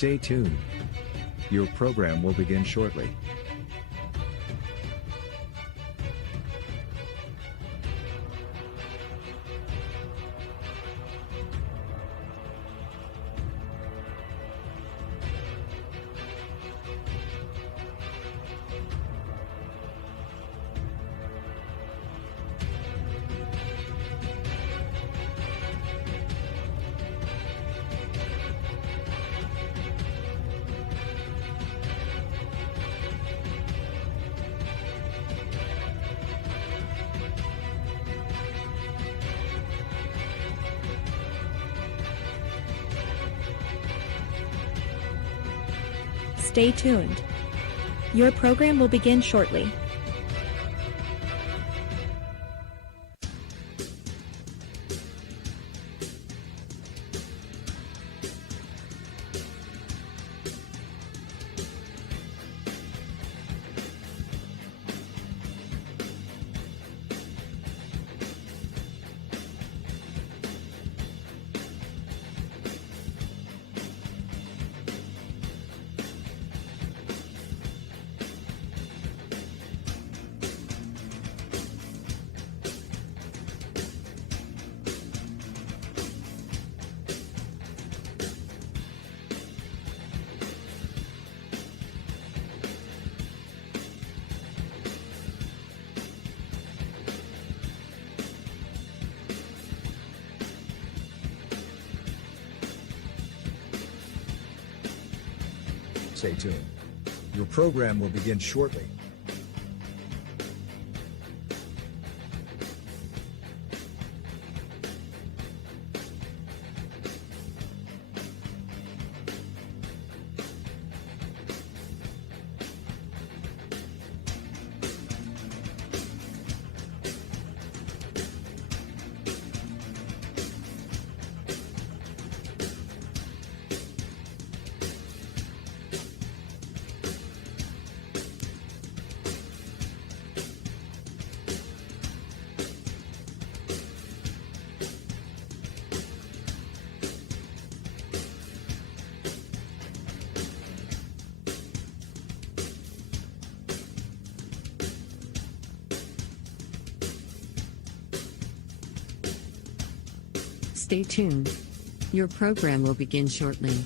Stay tuned. Your program will begin shortly. Stay tuned. Your program will begin shortly. Stay tuned. Your program will begin shortly. Stay tuned. Your program will begin shortly.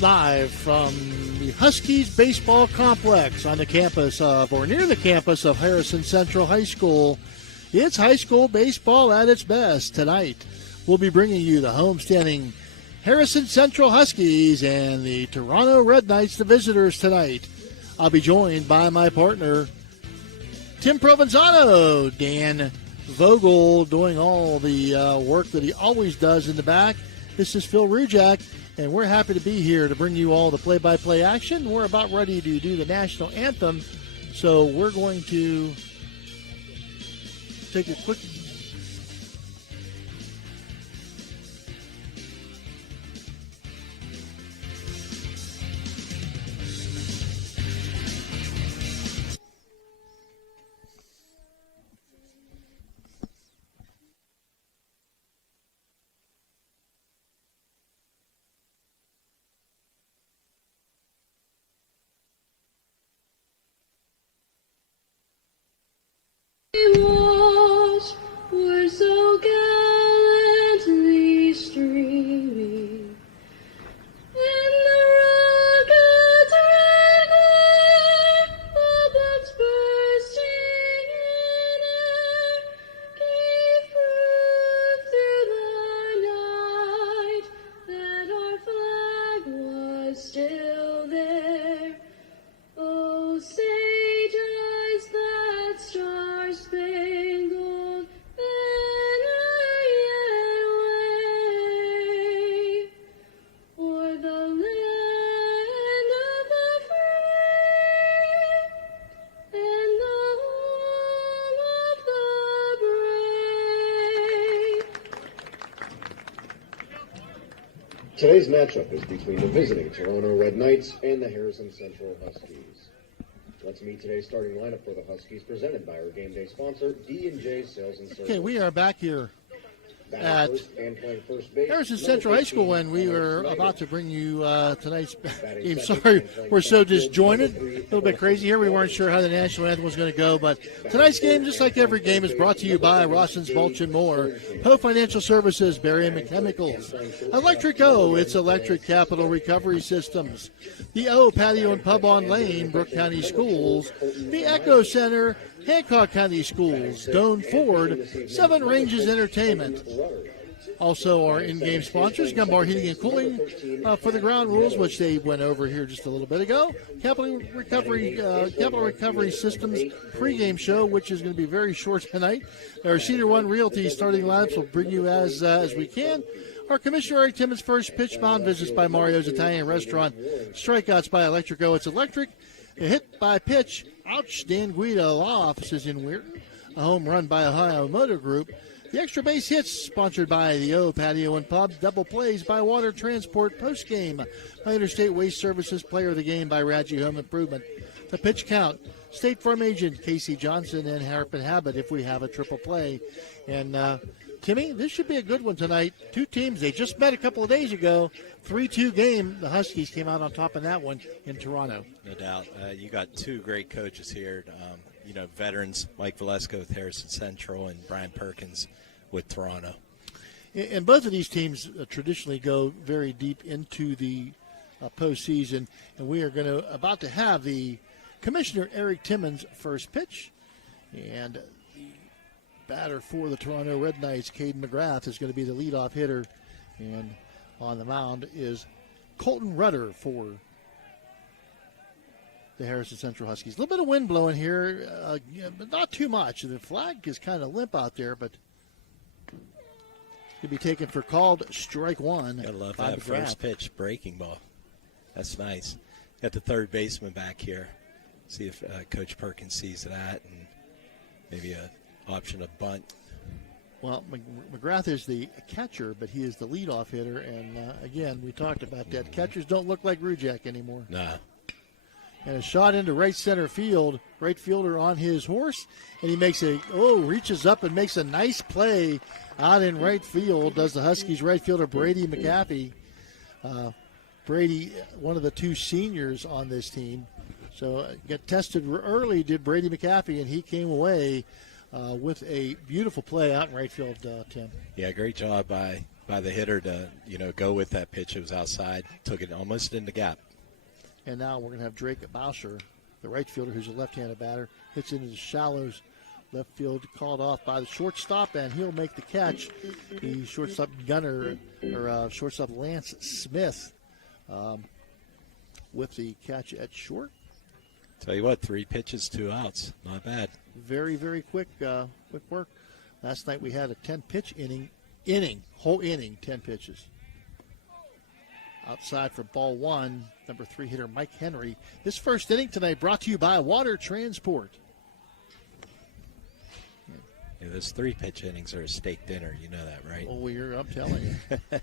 Live from the Huskies Baseball Complex on the campus of, or near the campus of Harrison Central High School. It's high school baseball at its best. Tonight, we'll be bringing you the homestanding Harrison Central Huskies and the Toronto Red Knights, the visitors tonight. I'll be joined by my partner, Tim Provenzano, Dan Vogel, doing all the work that he always does in the back. This is Phil Rujak, and we're happy to be here to bring you all the play-by-play action. We're about ready to do the national anthem, so we're going to take a quick We're so gallantly streaming, and the rocket's red glare, the bombs bursting in air, gave proof through the night that our flag was still there. Oh, say does that star-spangled banner yet wave o'er the land of the free and the home of the brave? Today's matchup is between the visiting Toronto Red Knights and the Harrison Central Huskies. Let's meet today's starting lineup for the Huskies, presented by our game day sponsor, D&J Sales and Service. Okay, we are back here at First and playing first base, Harrison number Central High 15, School, and we Alex were Snyder. about to bring you tonight's game. second Sorry, and playing we're so center field, disjointed, number a 3, little bit crazy here. We weren't sure how the national anthem was going to go, but tonight's game, just like every game, is brought to you by Rossins Mulch and More, Poe Financial Services, Barium and Chemicals, Electric O, it's Electric Capital Recovery Systems, the O Patio and Pub on Lane, Brooke County Schools, the Echo Center, Hancock County Schools, Doane Ford, Seven Ranges Entertainment. Also, our in-game sponsors, Gumbar Heating and Cooling for the ground rules, which they went over here just a little bit ago. Capital Recovery Systems pregame show, which is going to be very short tonight. Our Cedar One Realty starting lineups will bring you as we can. Our Commissioner Eric Timmons' first pitch, mound visits by Mario's Italian Restaurant, strikeouts by Electrico. It's electric. A hit by pitch. Ouch, Dan Guido. Law offices in Weirton. A home run by Ohio Motor Group. The extra base hits sponsored by the O Patio and Pub. Double plays by Water Transport. Post game by Interstate Waste Services. Player of the game by Radji Home Improvement. The pitch count. State Farm agent Casey Johnson and Harrison Habit if we have a triple play. And Timmy, this should be a good one tonight. Two teams, they just met a couple of days ago. 3-2 game. The Huskies came out on top in that one in Toronto. No doubt. You got two great coaches here. Veterans, Mike Valesco with Harrison Central and Brian Perkins with Toronto. And both of these teams traditionally go very deep into the postseason. And we are about to have the Commissioner Eric Timmons' first pitch. And the batter for the Toronto Red Knights, Caden McGrath, is going to be the leadoff hitter. And on the mound is Colton Rudder for the Harrison Central Huskies. A little bit of wind blowing here, but not too much. The flag is kind of limp out there, but could be taken for called strike one. I love by that McGrath. first pitch breaking ball. That's nice. Got the third baseman back here. See if Coach Perkins sees that and maybe an option of bunt. Well, McGrath is the catcher, but he is the leadoff hitter. And, again, we talked about that. Catchers don't look like Rujak anymore. Nah. And a shot into right center field. Right fielder on his horse. And he reaches up and makes a nice play out in right field. Does the Huskies right fielder Brady McAfee. Brady, one of the two seniors on this team. So get tested early, did Brady McAfee, and he came away with a beautiful play out in right field, Tim. Yeah, great job by the hitter to, go with that pitch. It was outside, took it almost in the gap. And now we're going to have Drake Bauscher, the right fielder, who's a left-handed batter, hits into the shallows. Left field called off by the shortstop, and he'll make the catch. The shortstop shortstop Lance Smith with the catch at short. Tell you what, 3 pitches, 2 outs. Not bad. Very, very quick work. Last night we had a 10-pitch whole inning, 10 pitches. Outside for ball one, number 3 hitter Mike Henry. This first inning tonight brought to you by Water Transport. Yeah, those 3 pitch innings are a steak dinner. You know that, right? Oh, I'm telling you.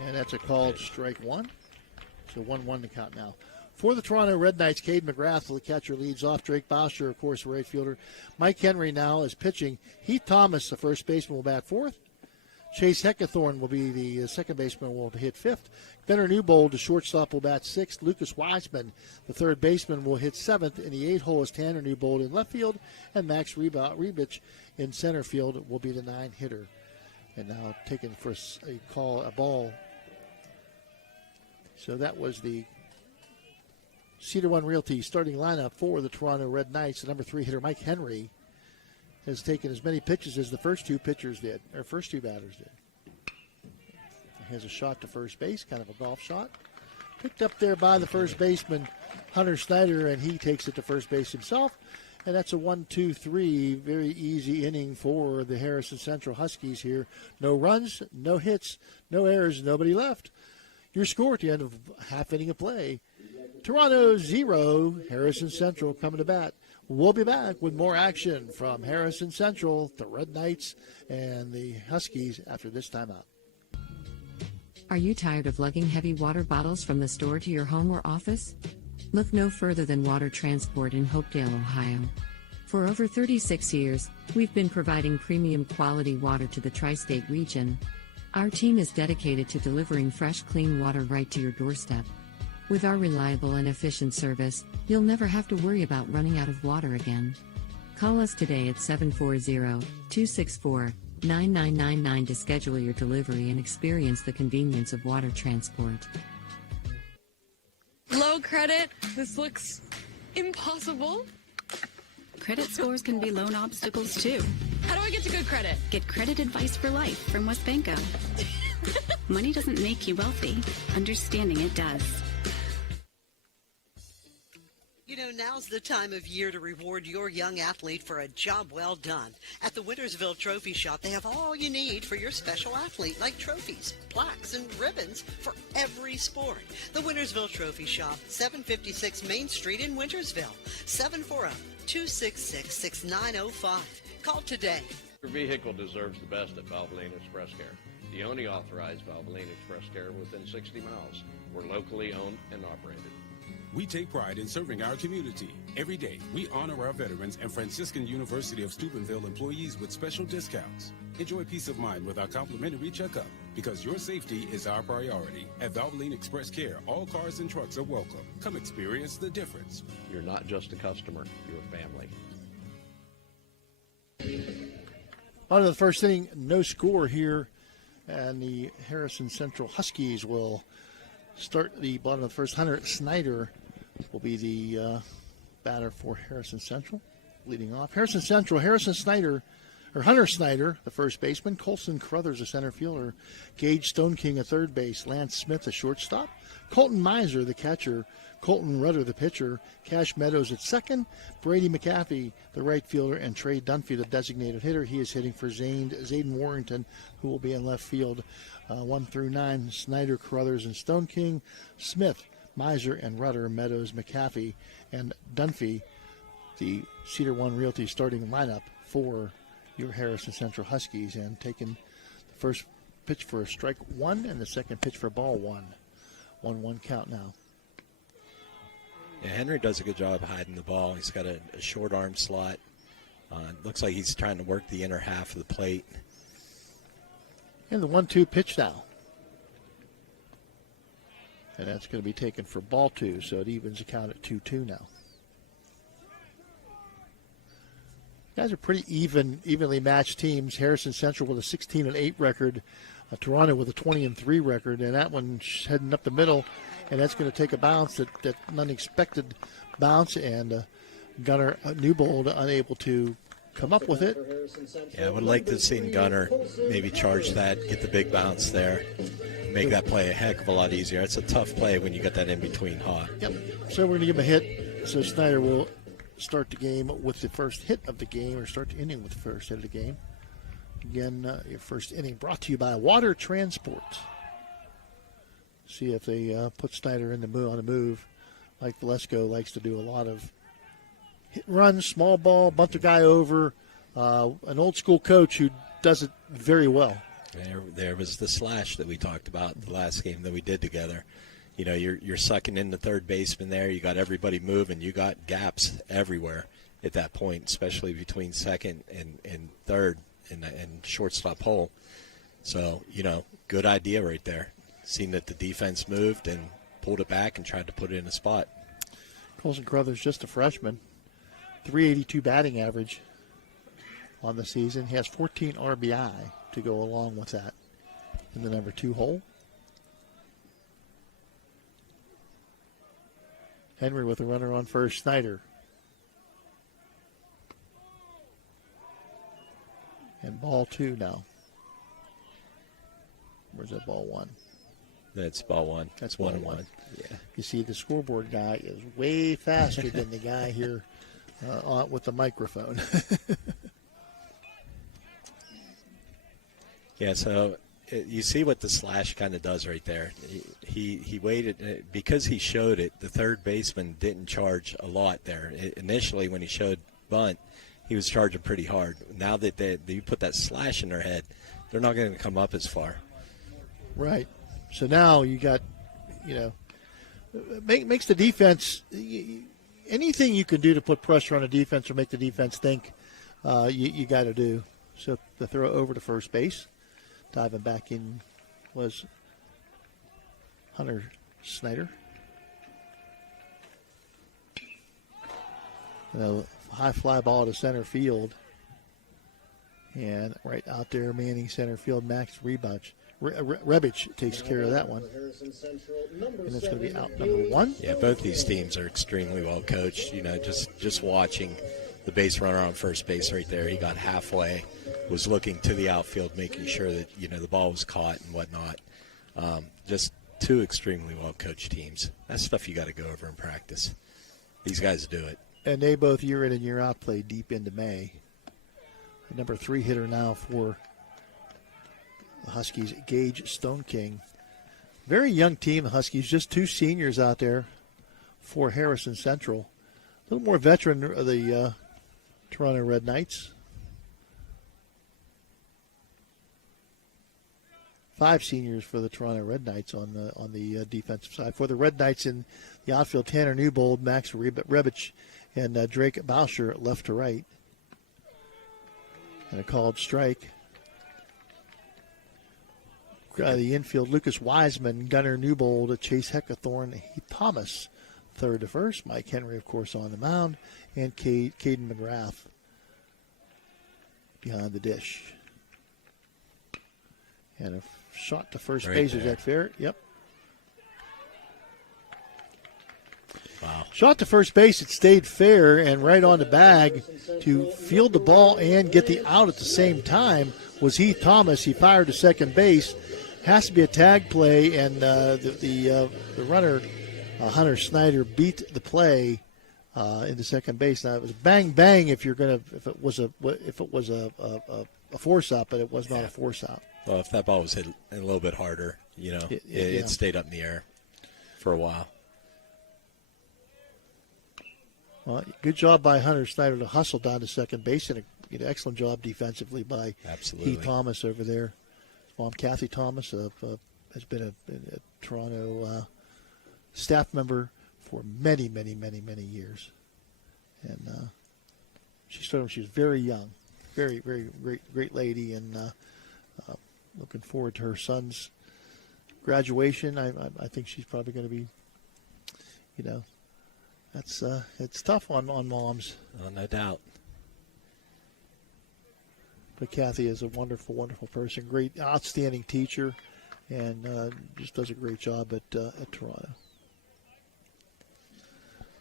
And that's a called strike one. So 1-1 to count now. For the Toronto Red Knights, Cade McGrath, the catcher, leads off. Drake Bauscher, of course, right fielder. Mike Henry now is pitching. Heath Thomas, the first baseman, will bat fourth. Chase Heckathorn will be the second baseman, will hit fifth. Gunnar Newbold, the shortstop, will bat sixth. Lucas Wiseman, the third baseman, will hit seventh. In the 8th hole is Tanner Newbold in left field. And Max Rebich in center field will be the 9 hitter. And now taken for a ball. So that was the Cedar One Realty starting lineup for the Toronto Red Knights. The number 3 hitter, Mike Henry, has taken as many pitches as the first two batters did. He has a shot to first base, kind of a golf shot. Picked up there by the first baseman, Hunter Snyder, and he takes it to first base himself. And that's a 1-2-3, very easy inning for the Harrison Central Huskies here. No runs, no hits, no errors, nobody left. Your score at the end of half inning of play, Toronto 0, Harrison Central coming to bat. We'll be back with more action from Harrison Central, the Red Knights, and the Huskies after this timeout. Are you tired of lugging heavy water bottles from the store to your home or office? Look no further than Water Transport in Hopedale, Ohio. For over 36 years, we've been providing premium quality water to the tri-state region. Our team is dedicated to delivering fresh, clean water right to your doorstep. With our reliable and efficient service, you'll never have to worry about running out of water again. Call us today at 740-264-9999 to schedule your delivery and experience the convenience of water transport. Low credit. This looks impossible. Credit scores can be loan obstacles too. How do I get to good credit? Get credit advice for life from WesBanco. Money doesn't make you wealthy. Understanding it does. You know, now's the time of year to reward your young athlete for a job well done. At the Wintersville Trophy Shop, they have all you need for your special athlete, like trophies, plaques, and ribbons for every sport. The Wintersville Trophy Shop, 756 Main Street in Wintersville, 740-266-6905. Call today. Your vehicle deserves the best at Valvoline Express Care. The only authorized Valvoline Express Care within 60 miles. We're locally owned and operated. We take pride in serving our community. Every day, we honor our veterans and Franciscan University of Steubenville employees with special discounts. Enjoy peace of mind with our complimentary checkup, because your safety is our priority. At Valvoline Express Care, all cars and trucks are welcome. Come experience the difference. You're not just a customer, you're a family. On to the first inning, no score here, and the Harrison Central Huskies will start the bottom of the first. Hunter Snyder will be the batter for Harrison Central, leading off. Harrison Snyder, Hunter Snyder, the first baseman, Colson Carruthers, the center fielder, Gage Stoneking, a third base, Lance Smith, the shortstop, Colton Miser, the catcher, Colton Rudder, the pitcher, Cash Meadows at second, Brady McAfee, the right fielder, and Trey Dunphy, the designated hitter. He is hitting for Zayden Warrington, who will be in left field. 1 through 9, Snyder, Carruthers, and Stoneking, Smith, Miser, and Rudder, Meadows, McAfee, and Dunphy, the Cedar One Realty starting lineup for your Harrison Central Huskies, and taking the first pitch for a strike one and the second pitch for ball one. 1-1 count now. Yeah, Henry does a good job hiding the ball. He's got a short arm slot. Looks like he's trying to work the inner half of the plate. And the 1-2 pitch now. And that's going to be taken for ball two, so it evens the count at 2-2 now. Guys are pretty evenly matched teams. Harrison Central with a 16-8 record. Toronto with a 20-3 record, and that one's heading up the middle, and that's going to take a bounce, that unexpected bounce, and Gunnar Newbold unable to come up with it. Yeah, I would like to have seen Gunnar maybe charge that, get the big bounce there, make that play a heck of a lot easier. It's a tough play when you get that in between Hawk. Yep. So we're going to give him a hit. So Snyder will start the game with the first hit of the game, or start the inning with the first hit of the game. Again, your first inning brought to you by Water Transport. See if they put Snyder on the move, like Valesco likes to do a lot of hit and run, small ball, bunt a guy over. An old school coach who does it very well. There was the slash that we talked about the last game that we did together. You know, you're sucking in the third baseman there. You got everybody moving. You got gaps everywhere at that point, especially between second and third and shortstop hole. So, you know, good idea right there. Seen that the defense moved and pulled it back and tried to put it in a spot. Colson Carruthers, just a freshman, 382 batting average on the season. He has 14 RBI to go along with that in the number 2 hole. Henry with a runner on first. Snyder. And ball 2 now. Where's that ball 1? That's ball 1. That's 1-1. Yeah. You see, the scoreboard guy is way faster than the guy here with the microphone. Yeah, so you see what the slash kind of does right there. He waited because he showed it. The third baseman didn't charge a lot there. Initially, when he showed bunt, he was charging pretty hard. Now that you put that slash in their head, they're not going to come up as far. Right. So now you got, makes the defense. Anything you can do to put pressure on a defense or make the defense think, you got to do. So the throw over to first base, diving back in was Hunter Snyder. High fly ball to center field. And right out there, manning center field, Max Rebic takes care of that one. And it's going to be out number 1. Yeah, both these teams are extremely well coached. Just watching the base runner on first base right there, he got halfway, was looking to the outfield, making sure that, the ball was caught and whatnot. Just two extremely well coached teams. That's stuff you got to go over in practice. These guys do it. And they both year in and year out play deep into May. The number 3 hitter now for the Huskies, Gage Stone King. Very young team, the Huskies. Just 2 seniors out there for Harrison Central. A little more veteran of the Toronto Red Knights. 5 seniors for the Toronto Red Knights on the defensive side. For the Red Knights in the outfield, Tanner Newbold, Max Rebic, and Drake Bauscher left to right. And a called strike. The infield, Lucas Wiseman, Gunnar Newbold, Chase Heckathorn, Heath Thomas, third to first. Mike Henry, of course, on the mound. And Caden McGrath behind the dish. And a shot to first base. Is that fair? Yep. Wow. Shot to first base, it stayed fair and right on the bag to field the ball and get the out at the same time was Heath Thomas. He fired to second base. Has to be a tag play, and the runner, Hunter Snyder, beat the play into second base. Now it was bang bang if it was a force out, but it was not a force out. Well, if that ball was hit a little bit harder, it stayed up in the air for a while. Well, good job by Hunter Snyder to hustle down to second base, and an excellent job defensively by Heath Thomas over there. His mom, Kathy Thomas, has been a Toronto staff member for many, many, many, many years. And she started when she was very young. Very, very great lady, and looking forward to her son's graduation. I think she's probably going to be, it's tough on moms. Oh, no doubt. But Kathy is a wonderful, wonderful person. Great, outstanding teacher, and just does a great job at Toronto.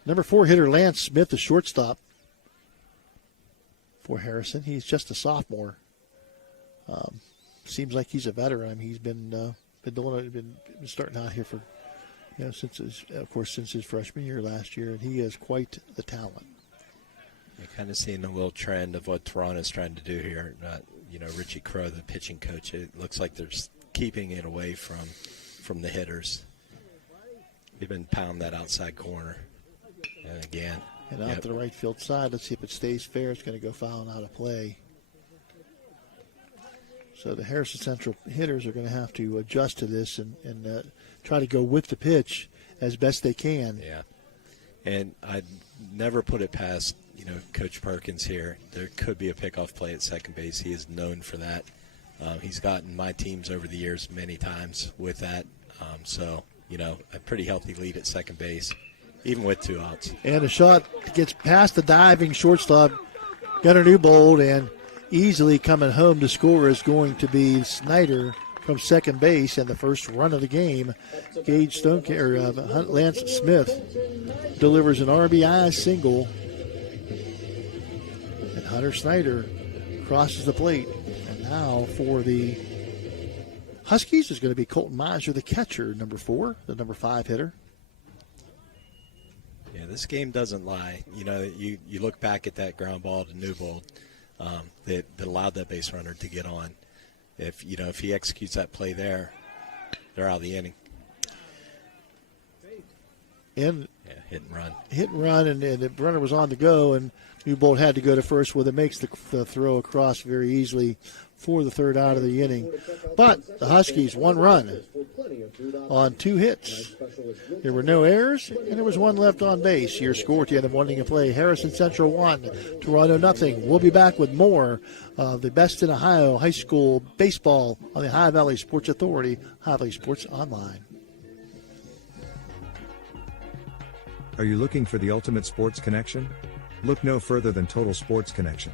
Number 4 hitter Lance Smith, the shortstop for Harrison. He's just a sophomore. Seems like he's a veteran. I mean, he's been starting out here for. Since his freshman year last year, and he is quite the talent. You're kind of seeing a little trend of what Toronto's trying to do here. Richie Crow, the pitching coach, it looks like they're keeping it away from the hitters. They've been pounding that outside corner. And again. And out to the right field side. Let's see if it stays fair. It's going to go fouling out of play. So the Harrison Central hitters are going to have to adjust to this and try to go with the pitch as best they can. Yeah. And I'd never put it past, Coach Perkins here. There could be a pickoff play at second base. He is known for that. He's gotten my teams over the years many times with that. A pretty healthy lead at second base, even with 2 outs. And a shot gets past the diving shortstop, Gunnar Newbold, and easily coming home to score is going to be Snyder from second base, and the first run of the game. Lance Smith delivers an RBI single, and Hunter Snyder crosses the plate. And now for the Huskies is going to be Colton Miser, the catcher, number 4, the number 5 hitter. Yeah, this game doesn't lie. You look back at that ground ball to Newbold that allowed that base runner to get on. If he executes that play there, they're out of the inning. And hit and run. And the runner was on the go, and Newbold had to go to first with it, makes the throw across very easily for the third out of the inning. But the Huskies, 1 run on 2 hits. There were no errors, and there was 1 left on base. Your score at the end of 1 inning play, Harrison Central 1, Toronto nothing. We'll be back with more of the best in Ohio high school baseball on the Ohio Valley Sports Authority, Ohio Valley Sports Online. Are you looking for the ultimate sports connection? Look no further than Total Sports Connection.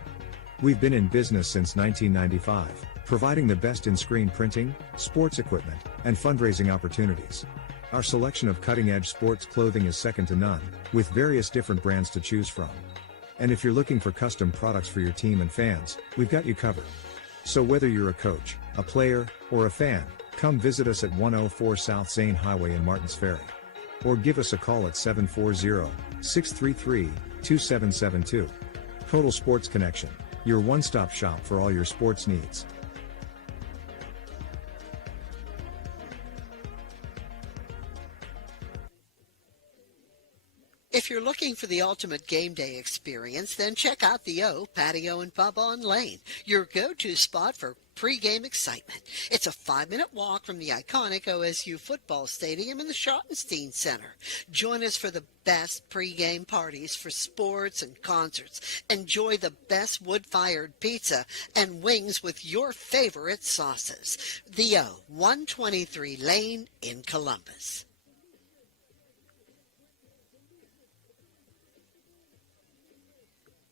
We've been in business since 1995, providing the best in screen printing, sports equipment, and fundraising opportunities. Our selection of cutting-edge sports clothing is second to none, with various different brands to choose from. And if you're looking for custom products for your team and fans, we've got you covered. So whether you're a coach, a player, or a fan, come visit us at 104 South Zane Highway in Martins Ferry. Or give us a call at 740-633-2772. Total Sports Connection, your one-stop shop for all your sports needs. If you're looking for the ultimate game day experience, then check out the O Patio and Pub on Lane, your go-to spot for pre-game excitement. It's a 5-minute walk from the iconic OSU football stadium in the Schottenstein Center. Join us for the best pre-game parties for sports and concerts. Enjoy the best wood-fired pizza and wings with your favorite sauces. The O, 123 Lane in Columbus.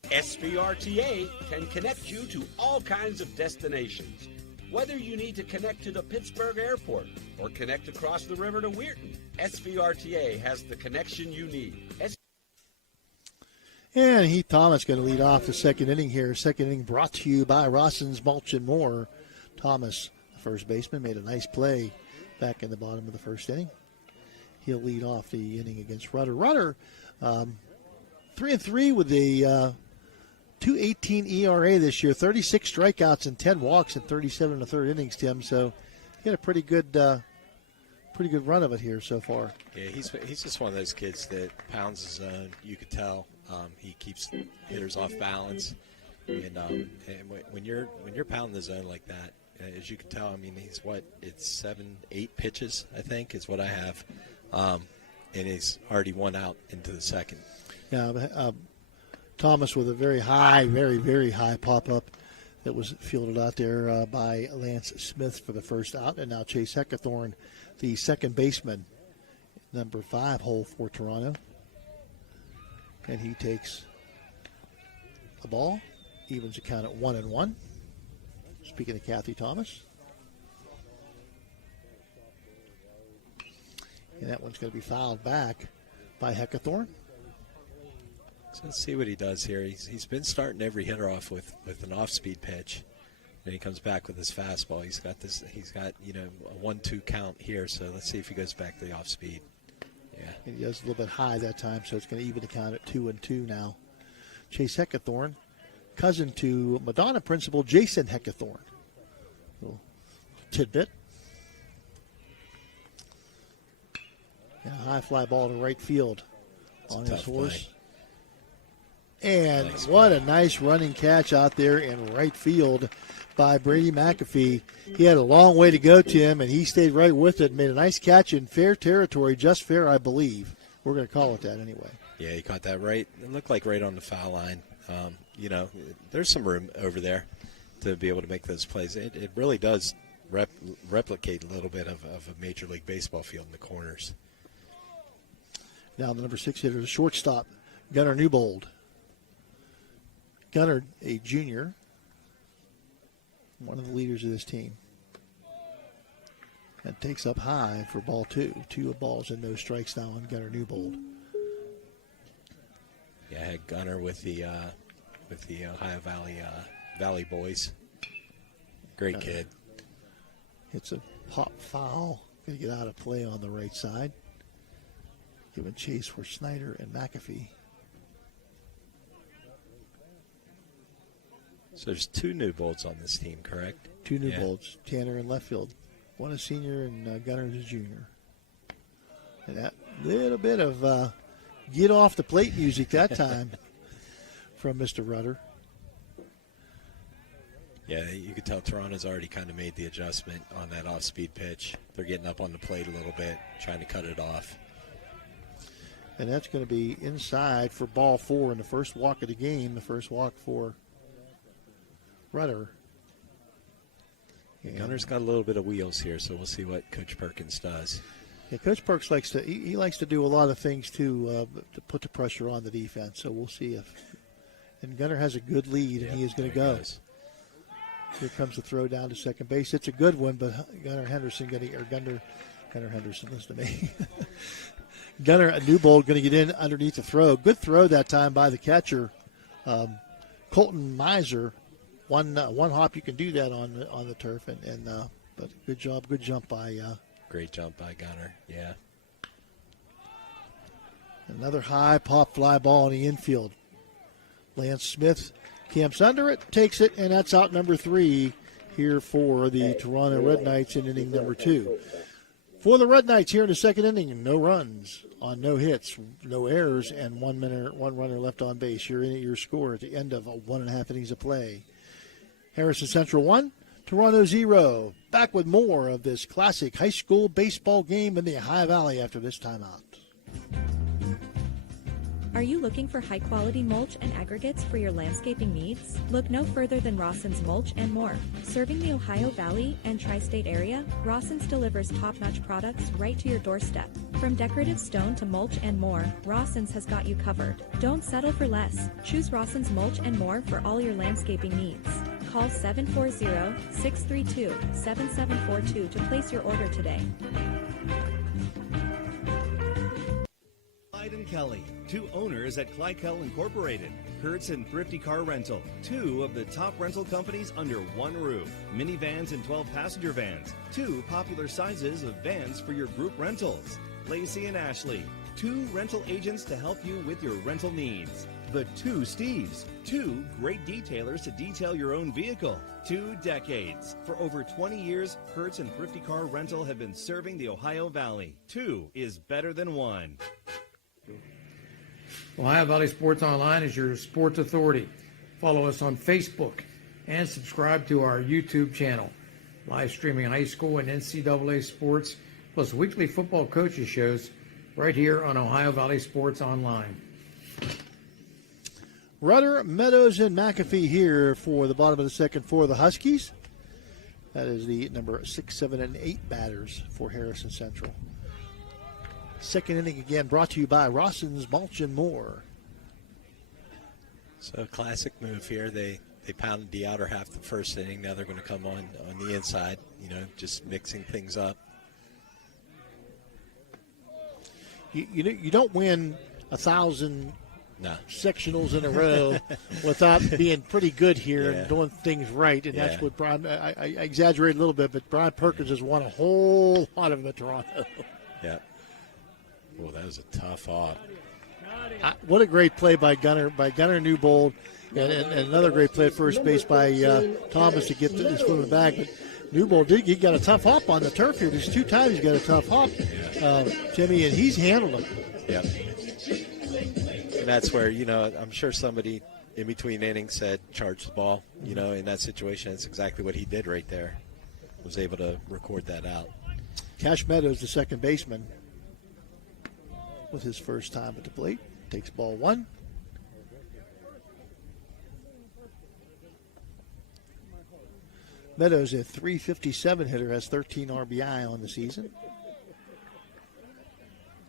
SVRTA can connect you to all kinds of destinations. Whether you need to connect to the Pittsburgh airport or connect across the river to Weirton, SVRTA has the connection you need. And Heath Thomas going to lead off the second inning here. Second inning brought to you by Rossins Mulch and More. Thomas, the first baseman, made a nice play back in the bottom of the first inning. He'll lead off the inning against Rudder. Rudder, 3-3 with the 2.18 ERA this year, 36 strikeouts and 10 walks in 37 and a third innings, Tim. So he had a pretty good run of it here so far. Yeah, he's just one of those kids that pounds his zone. You could tell he keeps hitters off balance, and when you're pounding the zone like that, as you can tell, I mean it's 7-8 pitches I think is what I have, and he's already 1 out into the second. Yeah. Thomas with a very high, very, very high pop-up that was fielded out there by Lance Smith for the first out. And now Chase Heckathorn, the second baseman, number 5 hole for Toronto. And he takes the ball, evens the count at 1-1. Speaking of Kathy Thomas. And that one's going to be fouled back by Heckathorn. So let's see what he does here. He's been starting every hitter off with an off-speed pitch. Then he comes back with his fastball. He's got a 1-2 count here. So let's see if he goes back to the off-speed. Yeah. And he does a little bit high that time, so it's going to even the count at 2-2 now. Chase Heckathorn, cousin to Madonna principal Jason Heckathorn. Little tidbit. And a high fly ball to right field on his horse. Play. And what a nice running catch out there in right field by Brady McAfee. He had a long way to go, Tim, and he stayed right with it. Made a nice catch in fair territory, just fair, I believe. We're going to call it that anyway. Yeah, he caught that right. It looked like right on the foul line. There's some room over there to be able to make those plays. It really does replicate a little bit of a Major League Baseball field in the corners. Now the number 6 hitter, the shortstop, Gunnar Newbold. Gunnar, a junior, one of the leaders of this team. And takes up high for ball 2. 2 balls and no strikes now on Gunnar Newbold. Yeah, I had Gunnar with the Ohio Valley boys. Great kid. It's a pop foul. Going to get out of play on the right side. Giving chase for Snyder and McAfee. So there's 2 Newbolds on this team, correct? 2 Newbolds, Tanner in left field. One is senior and Gunnar is a junior. And that little bit of get off the plate music that time from Mr. Rudder. Yeah, you could tell Toronto's already kind of made the adjustment on that off-speed pitch. They're getting up on the plate a little bit, trying to cut it off. And that's going to be inside for ball 4 in the first walk of the game, the first walk for Rudder. Gunner's got a little bit of wheels here, so we'll see what Coach Perkins does. Yeah, Coach Perkins likes to he likes to do a lot of things to put the pressure on the defense. So we'll see if. And Gunner has a good lead, and he is going to go. Here comes the throw down to second base. It's a good one, but Gunner Henderson Gunner Henderson, listen to me. Gunner Newbold going to get in underneath the throw. Good throw that time by the catcher, Colton Miser. One hop, you can do that on the turf, but good jump by. Great jump by Gunner. Yeah. Another high pop fly ball in the infield. Lance Smith camps under it, takes it, and that's out number 3 here for the Toronto Red Knights in inning number 2. For the Red Knights here in the second inning, no runs on no hits, no errors, and one runner left on base. Your score at the end of 1.5 innings of play. Harrison Central 1, Toronto 0. Back with more of this classic high school baseball game in the Ohio Valley after this timeout. Are you looking for high-quality mulch and aggregates for your landscaping needs? Look no further than Rawson's Mulch and More. Serving the Ohio Valley and tri-state area, Rawson's delivers top-notch products right to your doorstep. From decorative stone to mulch and more, Rawson's has got you covered. Don't settle for less. Choose Rawson's Mulch and More for all your landscaping needs. Call 740-632-7742 to place your order today. Clyde and Kelly, 2 owners at Clykel Incorporated. Hertz and Thrifty Car Rental, 2 of the top rental companies under one roof. Minivans and 12-passenger vans, 2 popular sizes of vans for your group rentals. Lacey and Ashley, 2 rental agents to help you with your rental needs. The 2 Steves, 2 great detailers to detail your own vehicle. 2 decades. For over 20 years, Hertz and Thrifty Car Rental have been serving the Ohio Valley. 2 is better than 1. Ohio Valley Sports Online is your sports authority. Follow us on Facebook and subscribe to our YouTube channel. Live streaming high school and NCAA sports, plus weekly football coaches shows right here on Ohio Valley Sports Online. Rudder, Meadows, and McAfee here for the bottom of the second for the Huskies. That is the number 6, 7, and 8 batters for Harrison Central. Second inning again brought to you by Rawson's Mulch and More. So classic move here. They pounded the outer half the first inning. Now they're going to come on the inside, just mixing things up. You don't win 1,000 sectionals in a row without being pretty good here and doing things right. And that's what Brian, I exaggerate a little bit, but Brian Perkins has won a whole lot of them at Toronto. Yeah. Oh, that was a tough hop. What a great play by Gunner Newbold, and another great play at first base by Thomas to get his foot in the bag. But Newbold he got a tough hop on the turf here. There's 2 times he's got a tough hop, Timmy, and he's handled him. Yep. And that's where, I'm sure somebody in between innings said, charge the ball. In that situation, that's exactly what he did right there. Was able to record that out. Cash Meadows, the second baseman, with his first time at the plate, takes ball 1. Meadows, a .357 hitter, has 13 RBI on the season.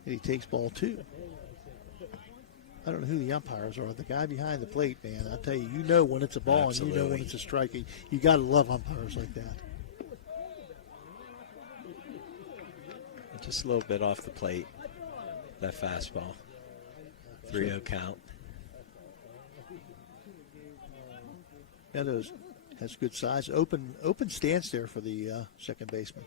And he takes ball 2. I don't know who the umpires are. The guy behind the plate, man, I tell you, when it's a ball. Absolutely. And when it's a strike. You got to love umpires like that. Just a little bit off the plate. That fastball. 3-0 count. Meadows has good size. Open stance there for the second baseman.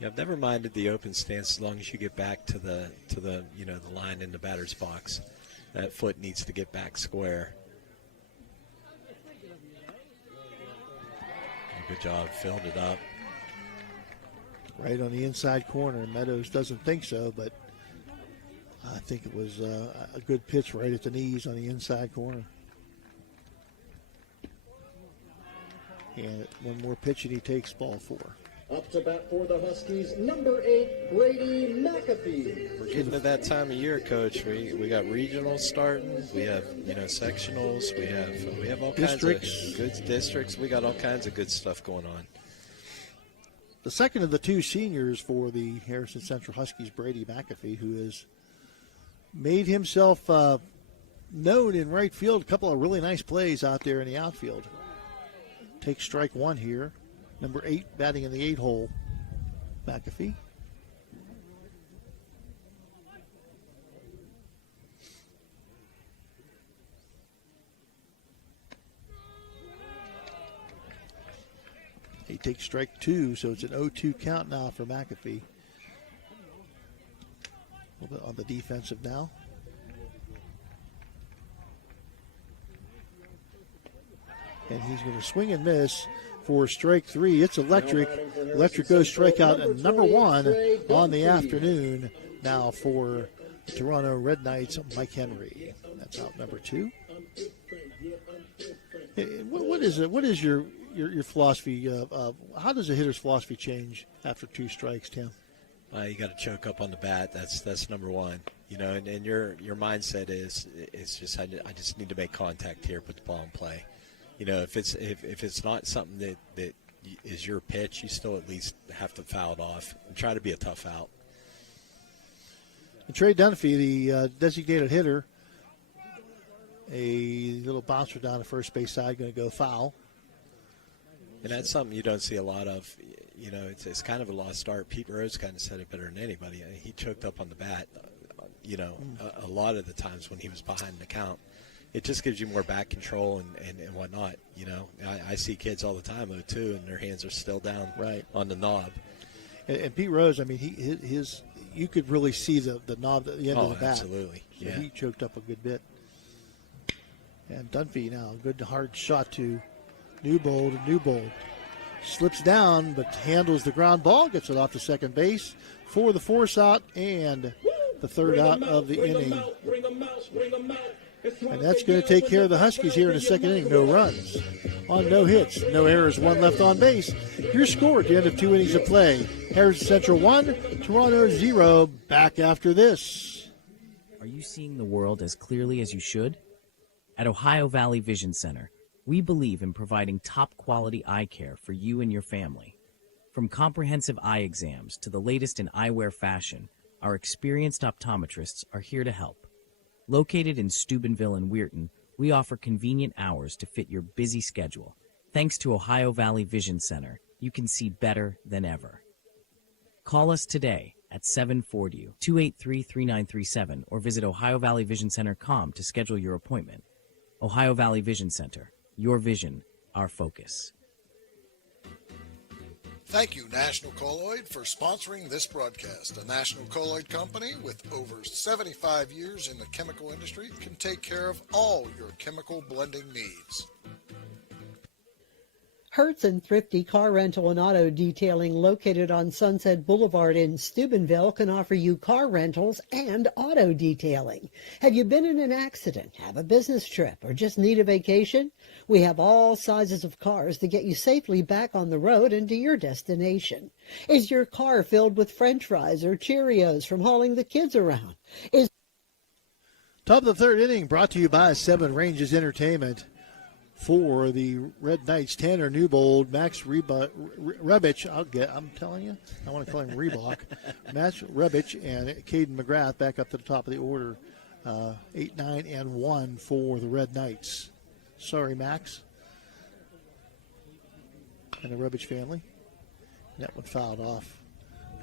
Yeah, I've never minded the open stance as long as you get back to the the line in the batter's box. That foot needs to get back square. Good job, filled it up. Right on the inside corner. Meadows doesn't think so, but I think it was a good pitch right at the knees on the inside corner. And one more pitch and he takes ball 4. Up to bat for the Huskies, number 8, Brady McAfee. We're getting to that time of year, Coach. We got regionals starting. We have sectionals. We have all Districts. kinds of good districts. We got all kinds of good stuff going on. The second of the 2 seniors for the Harrison Central Huskies, Brady McAfee, who has made himself known in right field. A couple of really nice plays out there in the outfield. Takes strike 1 here. Number 8 batting in the 8 hole, McAfee. He takes strike 2, so it's an 0-2 count now for McAfee. A little bit on the defensive now. And he's going to swing and miss for strike 3. It's electric. Electric goes strikeout and number 1 on the afternoon now for the Toronto Red Knights, Mike Henry. That's out number 2. What is it? What is your philosophy? How does a hitter's philosophy change after 2 strikes, Tim? You got to choke up on the bat. That's number 1. And your mindset is just I just need to make contact here, put the ball in play. If it's not something that is your pitch, you still at least have to foul it off and try to be a tough out. And Trey Dunphy, the designated hitter, a little bouncer down the first base side, going to go foul. And that's something you don't see a lot of. It's kind of a lost art. Pete Rose kind of said it better than anybody. He choked up on the bat, a lot of the times when he was behind the count. It just gives you more back control and whatnot. I see kids all the time, too, and their hands are still down on the knob. And Pete Rose, I mean, his you could really see the knob at the end of the bat. Absolutely. So Yeah. he choked up a good bit. And Dunphy now, good hard shot to Newbold. Newbold slips down but handles the ground ball, gets it off to second base for the force out and the third out of the inning. And that's going to take care of the Huskies here in the second inning. No runs on no hits, no errors, 1 left on base. Your score at the end of 2 innings of play. Harrison Central 1, Toronto 0. Back after this. Are you seeing the world as clearly as you should? At Ohio Valley Vision Center, we believe in providing top-quality eye care for you and your family. From comprehensive eye exams to the latest in eyewear fashion, our experienced optometrists are here to help. Located in Steubenville and Weirton, we offer convenient hours to fit your busy schedule. Thanks to Ohio Valley Vision Center, you can see better than ever. Call us today at 740-283-3937 or visit OhioValleyVisionCenter.com to schedule your appointment. Ohio Valley Vision Center. Your vision, our focus. Thank you, National Colloid, for sponsoring this broadcast. A National Colloid company with over 75 years in the chemical industry can take care of all your chemical blending needs. Hertz and Thrifty Car Rental and Auto Detailing, located on Sunset Boulevard in Steubenville, can offer you car rentals and auto detailing. Have you been in an accident, have a business trip, or just need a vacation? We have all sizes of cars to get you safely back on the road and to your destination. Is your car filled with French fries or Cheerios from hauling the kids around? Top of the third inning brought to you by Seven Ranges Entertainment. For the Red Knights, Tanner Newbold, Max Rebich, I'm telling you, I want to call him Reebok. Max Rebich and Caden McGrath back up to the top of the order. 8, 9, and 1 for the Red Knights. Sorry, Max. And the Rebich family. That one fouled off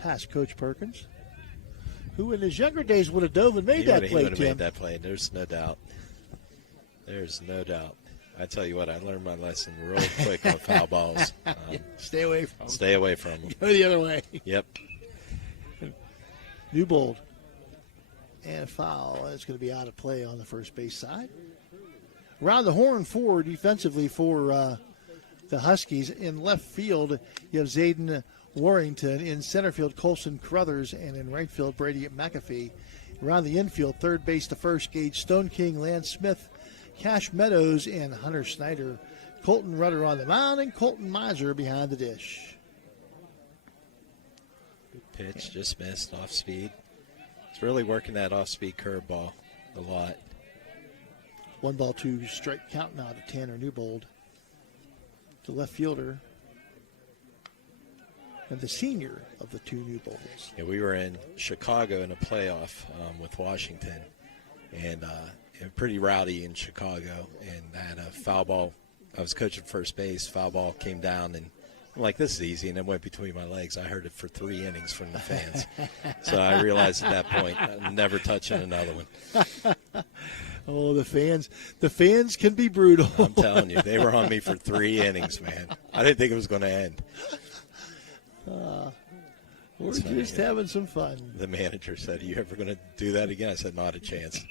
past Coach Perkins, who in his younger days would have dove and made that play, He would have Tim. made that play. There's no doubt. There's no doubt. I tell you what, I learned my lesson real quick on foul balls. Stay away from them. Stay away from them. Go the other way. Yep. Newbold. And a foul. It's going to be out of play on the first base side. Around the horn forward defensively for the Huskies. In left field, you have Zayden Warrington. In center field, Colson Crothers. And in right field, Brady McAfee. Around the infield, third base to first, Gage Stone King, Lance Smith, Cash Meadows, and Hunter Snyder. Colton Rudder on the mound, and Colton Miser behind the dish. Good pitch, just missed off speed. It's really working that off speed curveball a lot. 1-2 strike count now to Tanner Newbold, the left fielder, and the senior of the two Newbolds. Yeah, we were in Chicago in a playoff with Washington, and pretty rowdy in Chicago, and I had a foul ball. I was coaching first base. Foul ball came down, and I'm like, this is easy, and it went between my legs. I heard it for 3 innings from the fans. So I realized at that point, I'm never touching another one. Oh, the fans can be brutal. I'm telling you, they were on me for 3 innings, man. I didn't think it was going to end. We're just having some fun. The manager said, are you ever going to do that again? I said, not a chance.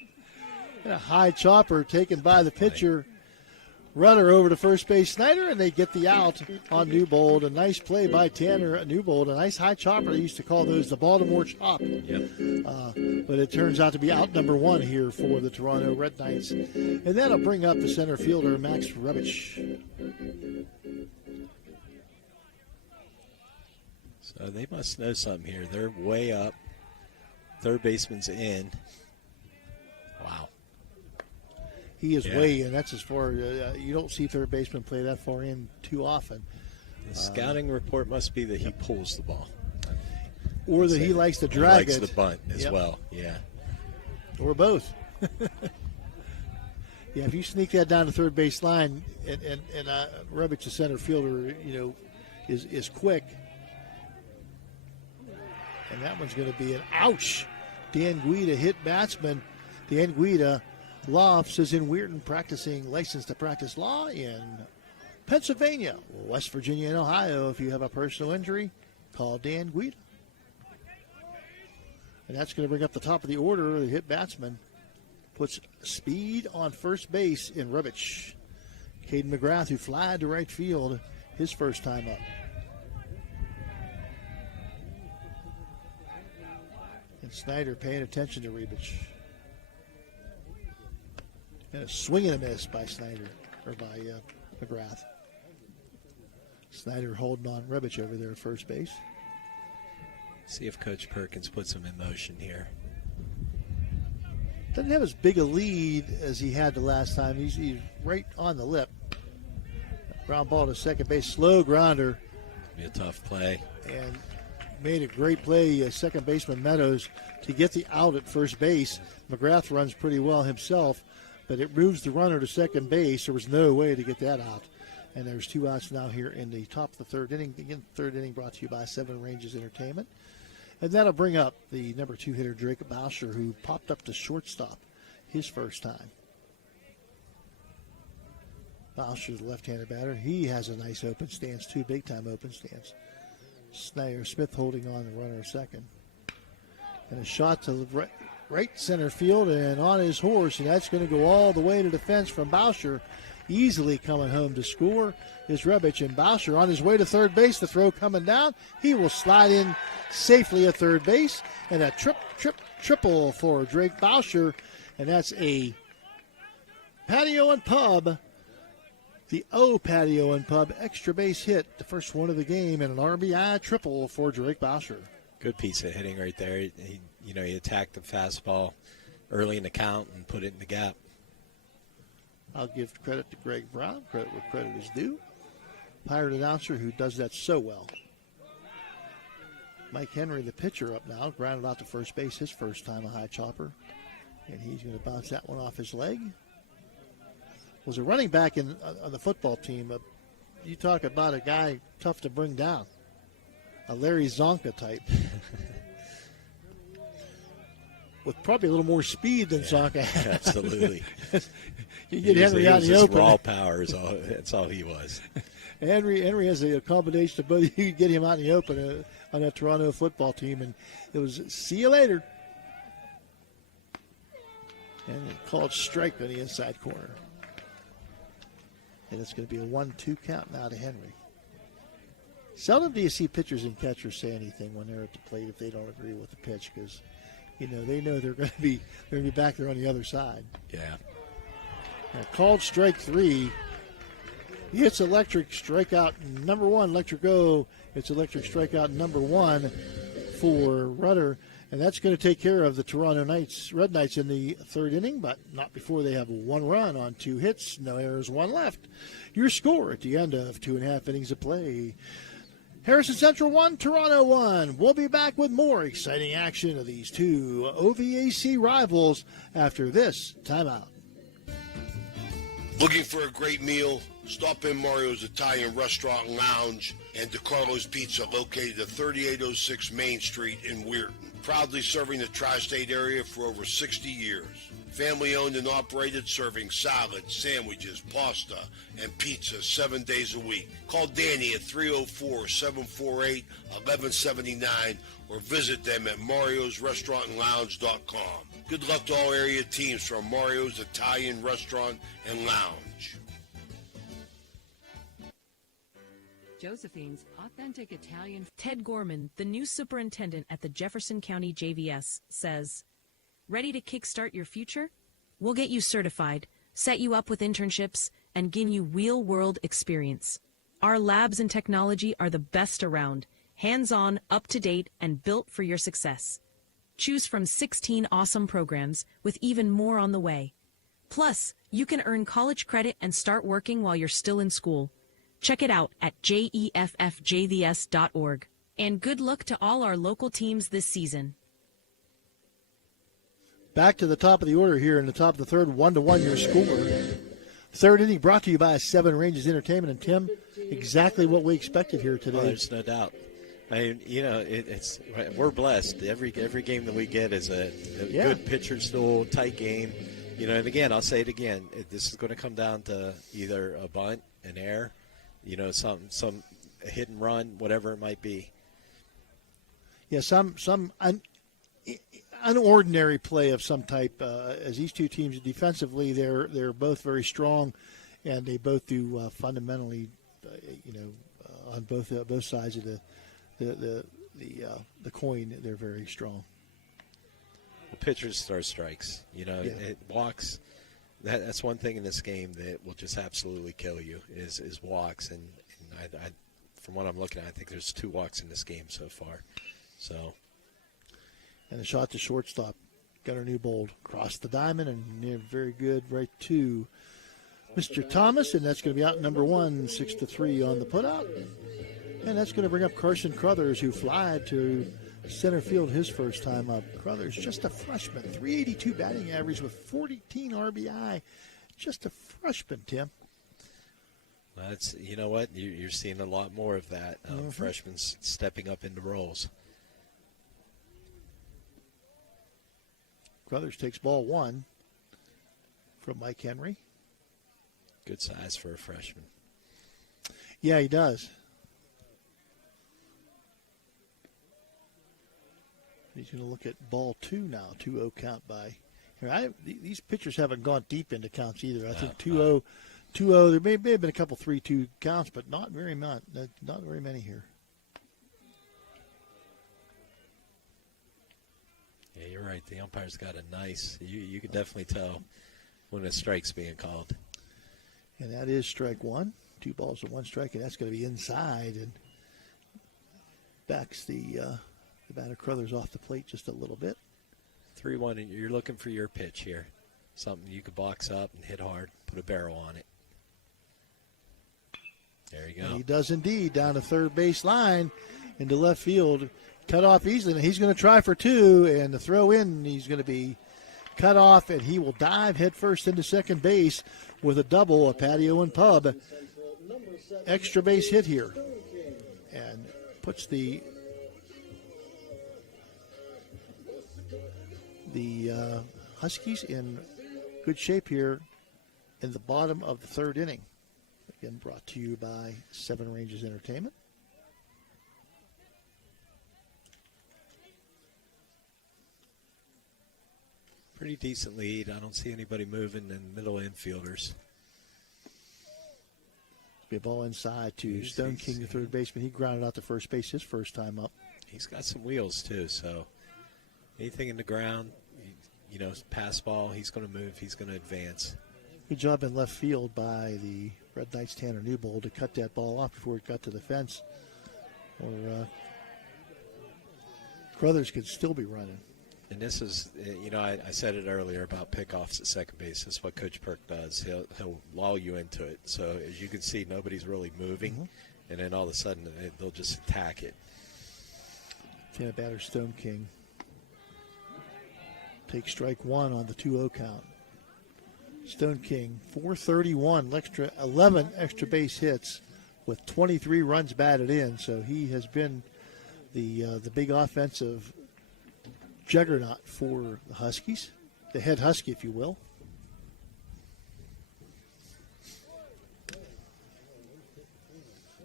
And a high chopper taken by the pitcher. Rudder over to first base Snyder, and they get the out on Newbold. A nice play by Tanner Newbold. A nice high chopper. They used to call those the Baltimore chop. Yep. But it turns out to be out number 1 here for the Toronto Red Knights. And that'll bring up the center fielder, Max Rubich. So they must know something here. They're way up. Third baseman's in. Wow. He is way in. That's as far you don't see third baseman play that far in too often. The scouting report must be that he pulls the ball. Or that he likes to drag it. He likes the bunt as well, yeah. Or both. Yeah, if you sneak that down the third base line and Rubich, the center fielder, is quick. And that one's going to be an ouch. Dan Guida hit batsman. Dan Guida Lofts is in Weirton practicing, licensed to practice law in Pennsylvania, West Virginia, and Ohio. If you have a personal injury, call Dan Guida. And that's going to bring up the top of the order. The hit batsman puts speed on first base in Rubich. Caden McGrath, who flied to right field his first time up. And Snyder paying attention to Rubich. And a swing and a miss by Snyder, or by McGrath. Snyder holding on Rubich over there at first base. See if Coach Perkins puts him in motion here. Doesn't have as big a lead as he had the last time. He's right on the lip. Ground ball to second base, slow grounder. Be a tough play. And made a great play, second baseman Meadows, to get the out at first base. McGrath runs pretty well himself, but it moves the runner to second base. There was no way to get that out. And there's 2 outs now here in the top of the third inning. Again, third inning brought to you by Seven Ranges Entertainment. And that'll bring up the number 2 hitter, Drake Bauscher, who popped up to shortstop his first time. Bauscher, the left-handed batter, he has a nice open stance, 2 big-time open stance. Snyder Smith holding on the runner second. And a shot to the right center field and on his horse, and that's going to go all the way to the fence from Bauscher. Easily coming home to score is Rubich, and Bauscher on his way to third base. The throw coming down. He will slide in safely at third base, and a triple for Drake Bauscher, and that's a patio and pub. The O Patio and Pub extra base hit, the first one of the game, and an RBI triple for Drake Bauscher. Good piece of hitting right there. He attacked the fastball early in the count and put it in the gap. I'll give credit to Greg Brown, credit where credit is due. Pirate announcer who does that so well. Mike Henry, the pitcher, up now, grounded out to first base his first time, a high chopper. And he's going to bounce that one off his leg. Was a running back on the football team. You talk about a guy tough to bring down. A Larry Zonka type. With probably a little more speed than Zonka had. Absolutely. You get Henry out in the open. Raw power, that's all he was. Henry has a combination of both. You get him out in the open on that Toronto football team, and it was see you later. And called strike on the inside corner. And it's going to be a 1-2 count now to Henry. Seldom do you see pitchers and catchers say anything when they're at the plate if they don't agree with the pitch, because they know they're going to be back there on the other side. Yeah. Called strike 3. It's electric strikeout number 1. Electric O. It's electric strikeout number 1 for Rudder. And that's going to take care of the Toronto Red Knights in the third inning, but not before they have 1 run on 2 hits, no errors, 1 left. Your score at the end of 2.5 innings of play. Harrison Central 1, Toronto 1. We'll be back with more exciting action of these two OVAC rivals after this timeout. Looking for a great meal? Stop in Mario's Italian Restaurant and Lounge and DeCarlo's Pizza, located at 3806 Main Street in Weirton. Proudly serving the tri-state area for over 60 years. Family owned and operated, serving salads, sandwiches, pasta, and pizza 7 days a week. Call Danny at 304-748-1179 or visit them at mariosrestaurantandlounge.com. Good luck to all area teams from Mario's Italian Restaurant and Lounge. Josephine's authentic Italian. Ted Gorman, the new superintendent at the Jefferson County JVS, says, "Ready to kickstart your future? We'll get you certified, set you up with internships, and give you real-world experience. Our labs and technology are the best around, hands-on, up-to-date, and built for your success. Choose from 16 awesome programs with even more on the way. Plus, you can earn college credit and start working while you're still in school. Check it out at jeffjvs.org. And good luck to all our local teams this season." Back to the top of the order here in the top of the third, 1-1 your score. Third inning brought to you by Seven Ranges Entertainment. And Tim, exactly what we expected here today. Oh, there's no doubt. I mean, it's we're blessed. Every game that we get is a good pitcher's duel, tight game. And again, I'll say it again. This is going to come down to either a bunt, an error, some hit and run, whatever it might be. Yeah, some unordinary play of some type. As these two teams defensively, they're both very strong, and they both do fundamentally, on both sides of the coin, they're very strong. Well, pitchers throw strikes. It walks. That's one thing in this game that will just absolutely kill you is walks, and I from what I'm looking at, I think there's 2 walks in this game so far. So. And the shot to shortstop, Gunnar Newbold across the diamond and very good right to Mr. Thomas, and that's going to be out number 1, 6-3 on the putout. And that's going to bring up Carson Crothers, who flied to center field his first time up. Crothers, just a freshman, 382 batting average with 14 RBI. Just a freshman, Tim. That's, you know what, you're seeing a lot more of that. Freshmen stepping up into roles. Crothers takes ball 1 from Mike Henry. Good size for a freshman. Yeah, he does. He's going to look at ball 2 now, 2-0 count by. These pitchers haven't gone deep into counts either. I think 2-0. There may have been a couple 3-2 counts, but not very many here. Yeah, you're right. The umpire's got a nice. You can definitely tell when a strike's being called. And that is strike 1. 2 balls and 1 strike, and that's going to be inside and backs the batter Crothers off the plate just a little bit. 3-1, and you're looking for your pitch here. Something you could box up and hit hard, put a barrel on it. There you go. And he does indeed, down the third base line into left field. Cut off easily, and he's going to try for 2, and the throw in, he's going to be cut off, and he will dive headfirst into second base with a double, a patio and pub extra base hit here, and puts the Huskies in good shape here in the bottom of the third inning. Again, brought to you by Seven Ranges Entertainment. Pretty decent lead. I don't see anybody moving in middle infielders. Be a ball inside to Stone King, the third baseman. He grounded out to first base his first time up. He's got some wheels too, so Anything in the ground, you know, pass ball, he's going to move, he's going to advance. Good job in left field by the Red Knights' Tanner Newbold to cut that ball off before it got to the fence. Or Crothers could still be running. And this is, you know, I said it earlier about pickoffs at second base. That's what Coach Perk does. He'll lull you into it. So as you can see, nobody's really moving, and then all of a sudden they'll just attack it. Tanner batter Stone King takes strike one on the 2-0 count. Stone King, 431, 11 extra base hits with 23 runs batted in. So he has been the big offensive juggernaut for the Huskies, the head Husky, if you will.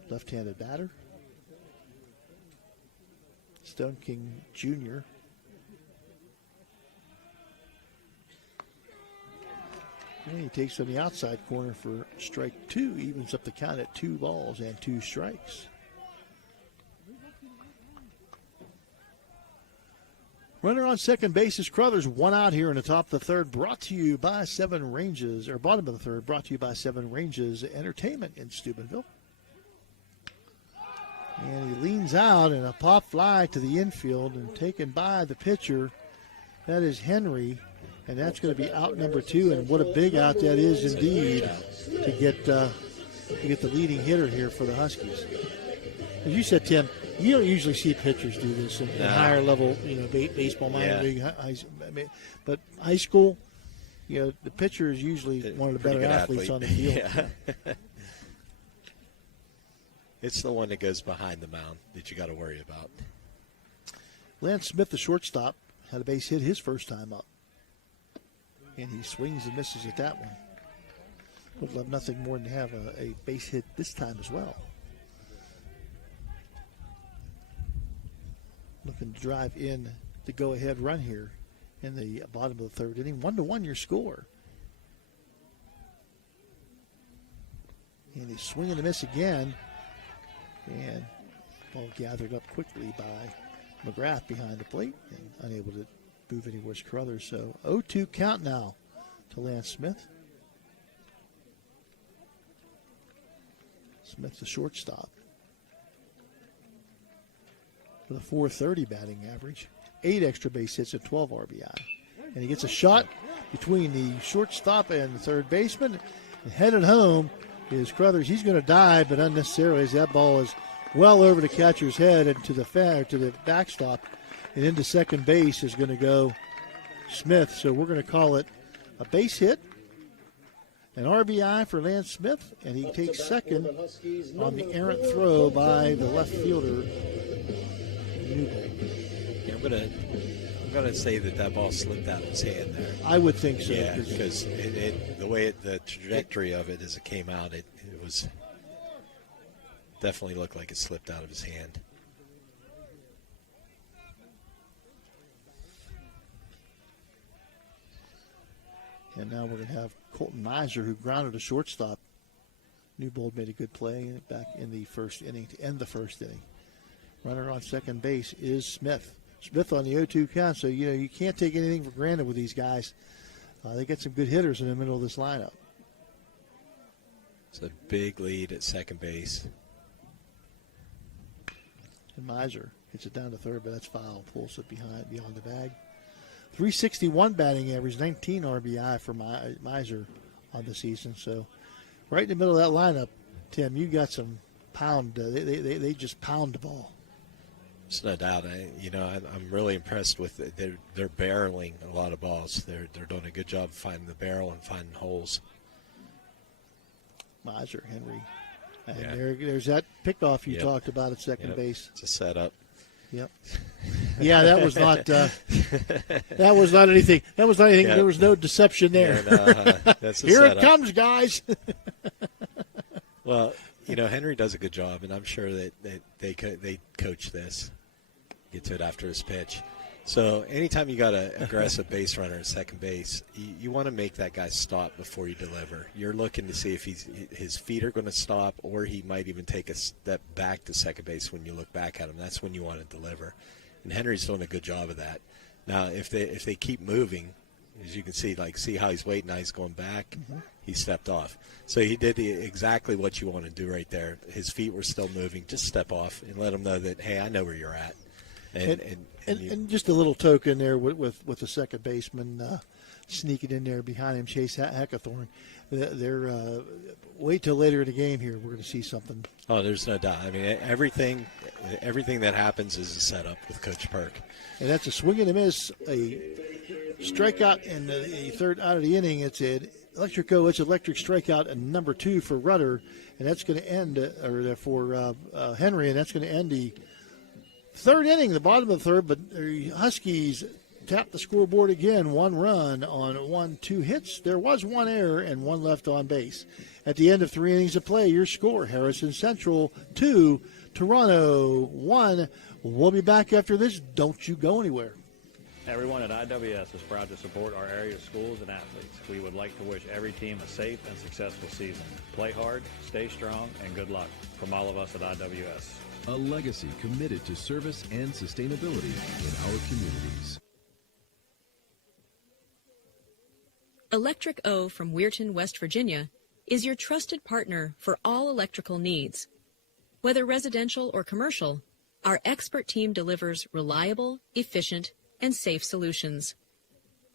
Left-handed batter. Stone King Jr. And he takes on the outside corner for strike two, evens up the count at 2 balls and 2 strikes. Runner on second base is Crothers. 1 out here in the top of the third. Brought to you by Seven Ranges, or bottom of the third. Brought to you by Seven Ranges Entertainment in Steubenville. And he leans out and a pop fly to the infield and taken by the pitcher. That is Henry, and that's going to be out number 2. And what a big out that is indeed to get the leading hitter here for the Huskies. As you said, Tim, you don't usually see pitchers do this in higher level, baseball, minor league, but high school, the pitcher is usually one of the better athletes on the field. Yeah. It's the one that goes behind the mound that you got to worry about. Lance Smith, the shortstop, had a base hit his first time up, and he swings and misses at that one. Would love nothing more than to have a base hit this time as well. Looking to drive in the go-ahead run here in the bottom of the third inning. 1-1 your score. And he's swinging and miss again. And ball gathered up quickly by McGrath behind the plate and unable to move anywhere as Crothers. So 0-2 count now to Lance Smith. Smith the shortstop. With a 430 batting average, 8 extra base hits and 12 RBI. And he gets a shot between the shortstop and the third baseman. And headed home is Crothers. He's going to dive, but unnecessarily, as that ball is well over the catcher's head and to the backstop. And into second base is going to go Smith. So we're going to call it a base hit, an RBI for Lance Smith, and he takes second on the errant throw by the left fielder. Yeah, I'm gonna say that ball slipped out of his hand there. I would think so. Yeah, because the way the trajectory of it as it came out, it was definitely looked like it slipped out of his hand. And now we're going to have Colton Miser, who grounded a shortstop. Newbold made a good play back in the first inning to end the first inning. Runner on second base is Smith. Smith on the 0-2 count, so you can't take anything for granted with these guys. They get some good hitters in the middle of this lineup. It's a big lead at second base. And Miser hits it down to third, but that's foul. Pulls it beyond the bag. 361 batting average, 19 RBI for Miser on the season. So right in the middle of that lineup, Tim, you got some pound. They just pound the ball. There's no doubt. I'm really impressed with it. They're barreling a lot of balls. They're doing a good job of finding the barrel and finding holes. Miser, Henry. And there's that pickoff you talked about at second base. It's a setup. Yep. Yeah, that was not. That was not anything. That was not anything. Yep. There was no deception there. Yeah, that's Here setup. It comes, guys. Well, Henry does a good job, and I'm sure that they coach this, get to it after his pitch. So anytime you got an aggressive base runner at second base, you want to make that guy stop before you deliver. You're looking to see if his feet are going to stop, or he might even take a step back to second base when you look back at him. That's when you want to deliver. And Henry's doing a good job of that. Now, if they keep moving, as you can see, see how he's waiting, now he's going back. Mm-hmm. He stepped off. So he did exactly what you want to do right there. His feet were still moving. Just step off and let him know that, hey, I know where you're at. And just a little token there with the second baseman sneaking in there behind him, Chase Hackathorn. They're wait till later in the game here. We're going to see something. Oh, there's no doubt. I mean, everything that happens is a setup with Coach Perk. And that's a swing and a miss, a strikeout in the third out of the inning. It's an electric strikeout and number 2 for Rudder, and that's going to end for Henry, and that's going to end the third inning, the bottom of the third. But the Huskies tapped the scoreboard again. 1 run on 2 hits. There was 1 error and 1 left on base. At the end of 3 innings of play, your score: Harrison Central 2, Toronto 1. We'll be back after this. Don't you go anywhere. Everyone at IWS is proud to support our area schools and athletes. We would like to wish every team a safe and successful season. Play hard, stay strong, and good luck from all of us at IWS. A legacy committed to service and sustainability in our communities. Electric O from Weirton, West Virginia, is your trusted partner for all electrical needs. Whether residential or commercial, our expert team delivers reliable, efficient, and safe solutions.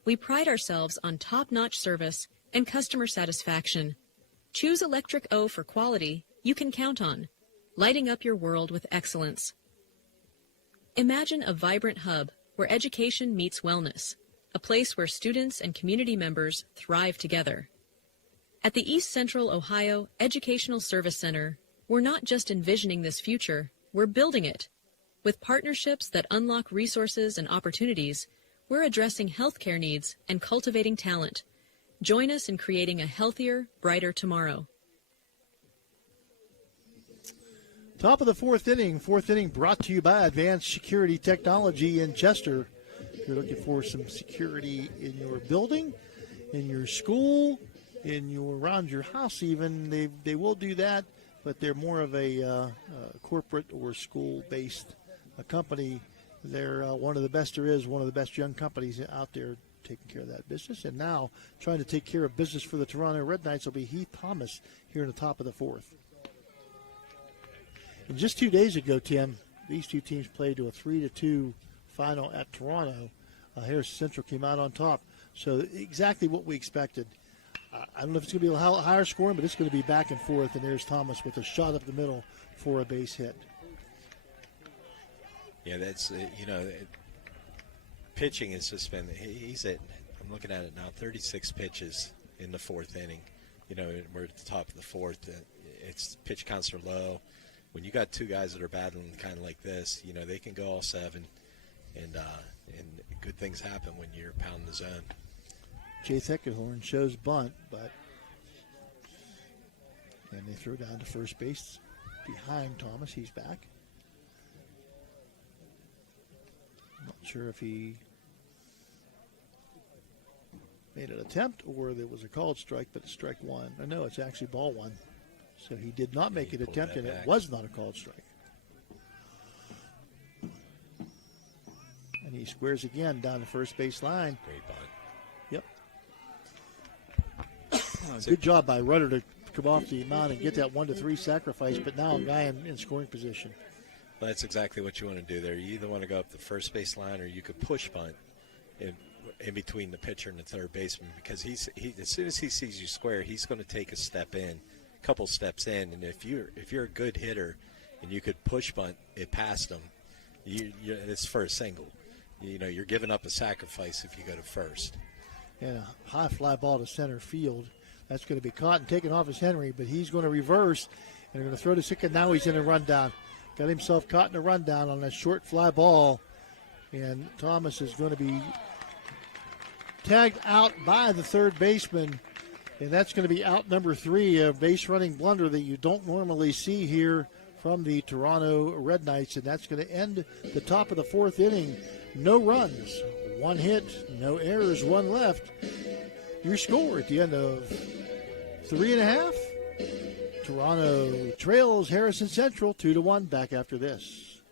We pride ourselves on top-notch service and customer satisfaction. Choose Electric O for quality you can count on, lighting up your world with excellence. Imagine a vibrant hub where education meets wellness, a place where students and community members thrive together. At the East Central Ohio Educational Service Center, we're not just envisioning this future, we're building it. With partnerships that unlock resources and opportunities, we're addressing healthcare needs and cultivating talent. Join us in creating a healthier, brighter tomorrow. Top of the fourth inning brought to you by Advanced Security Technology in Chester. If you're looking for some security in your building, in your school, around your house even, they will do that, but they're more of a corporate or school-based company. They're one of the best there is, one of the best young companies out there taking care of that business. And now trying to take care of business for the Toronto Red Knights will be Heath Thomas here in the top of the fourth. And just 2 days ago, Tim, these two teams played to a 3-2 final at Toronto. Harrison Central came out on top. So exactly what we expected. I don't know if it's going to be a higher scoring, but it's going to be back and forth. And there's Thomas with a shot up the middle for a base hit. Yeah, that's, pitching has just been, he's at, I'm looking at it now, 36 pitches in the fourth inning. We're at the top of the fourth. It's pitch counts are low. When you got 2 guys that are battling kind of like this, they can go all 7, and good things happen when you're pounding the zone. Chase Eckerhorn shows bunt, and they throw down to first base behind Thomas. He's back. Not sure if he made an attempt or there was a called strike, but it's strike 1. I know it's actually ball 1. So he did not make an attempt, and it was not a called strike. And he squares again down the first base line. Great bunt. Yep. Good job by Rudder to come off the mound and get that 1-3 sacrifice, but now a guy in scoring position. Well, that's exactly what you want to do there. You either want to go up the first base line or you could push bunt in between the pitcher and the third baseman, because he as soon as he sees you square, he's going to take a couple steps in, and if you're a good hitter and you could push bunt it past him, it's for a single. You're giving up a sacrifice if you go to first. And a high fly ball to center field. That's going to be caught and taken off as Henry, but he's going to reverse, and they're going to throw to second. Now he's in a rundown. Got himself caught in a rundown on that short fly ball, and Thomas is going to be tagged out by the third baseman, and that's going to be out number 3, a base running blunder that you don't normally see here from the Toronto Red Knights, and that's going to end the top of the fourth inning. No runs, 1 hit, no errors, 1 left. Your score at the end of 3.5. Toronto trails Harrison Central 2-1. Back after this.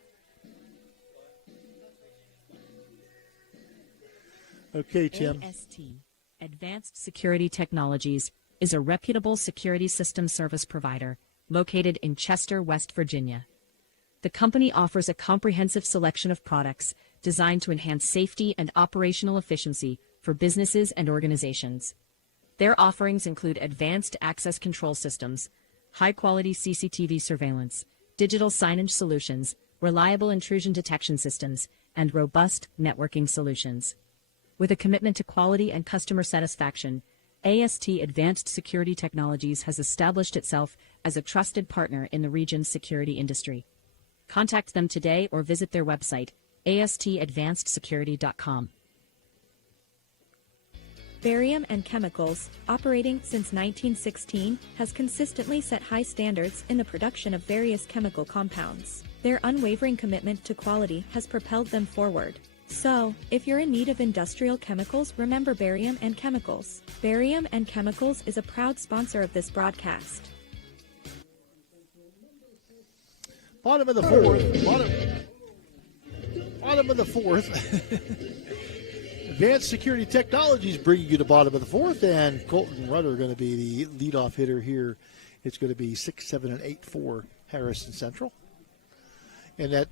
Okay, Tim. AST, Advanced Security Technologies, is a reputable security system service provider located in Chester, West Virginia. The company offers a comprehensive selection of products designed to enhance safety and operational efficiency for businesses and organizations. Their offerings include advanced access control systems, high-quality CCTV surveillance, digital signage solutions, reliable intrusion detection systems, and robust networking solutions. With a commitment to quality and customer satisfaction, AST Advanced Security Technologies has established itself as a trusted partner in the region's security industry. Contact them today or visit their website, astadvancedsecurity.com. Barium and Chemicals, operating since 1916, has consistently set high standards in the production of various chemical compounds. Their unwavering commitment to quality has propelled them forward. So, if you're in need of industrial chemicals, remember Barium and Chemicals. Barium and Chemicals is a proud sponsor of this broadcast. Bottom of the fourth. Bottom of the fourth. Advanced Security Technologies bringing you to bottom of the fourth, and Colton Rudder going to be the leadoff hitter here. It's going to be 6, 7, and 8 for Harrison Central. And that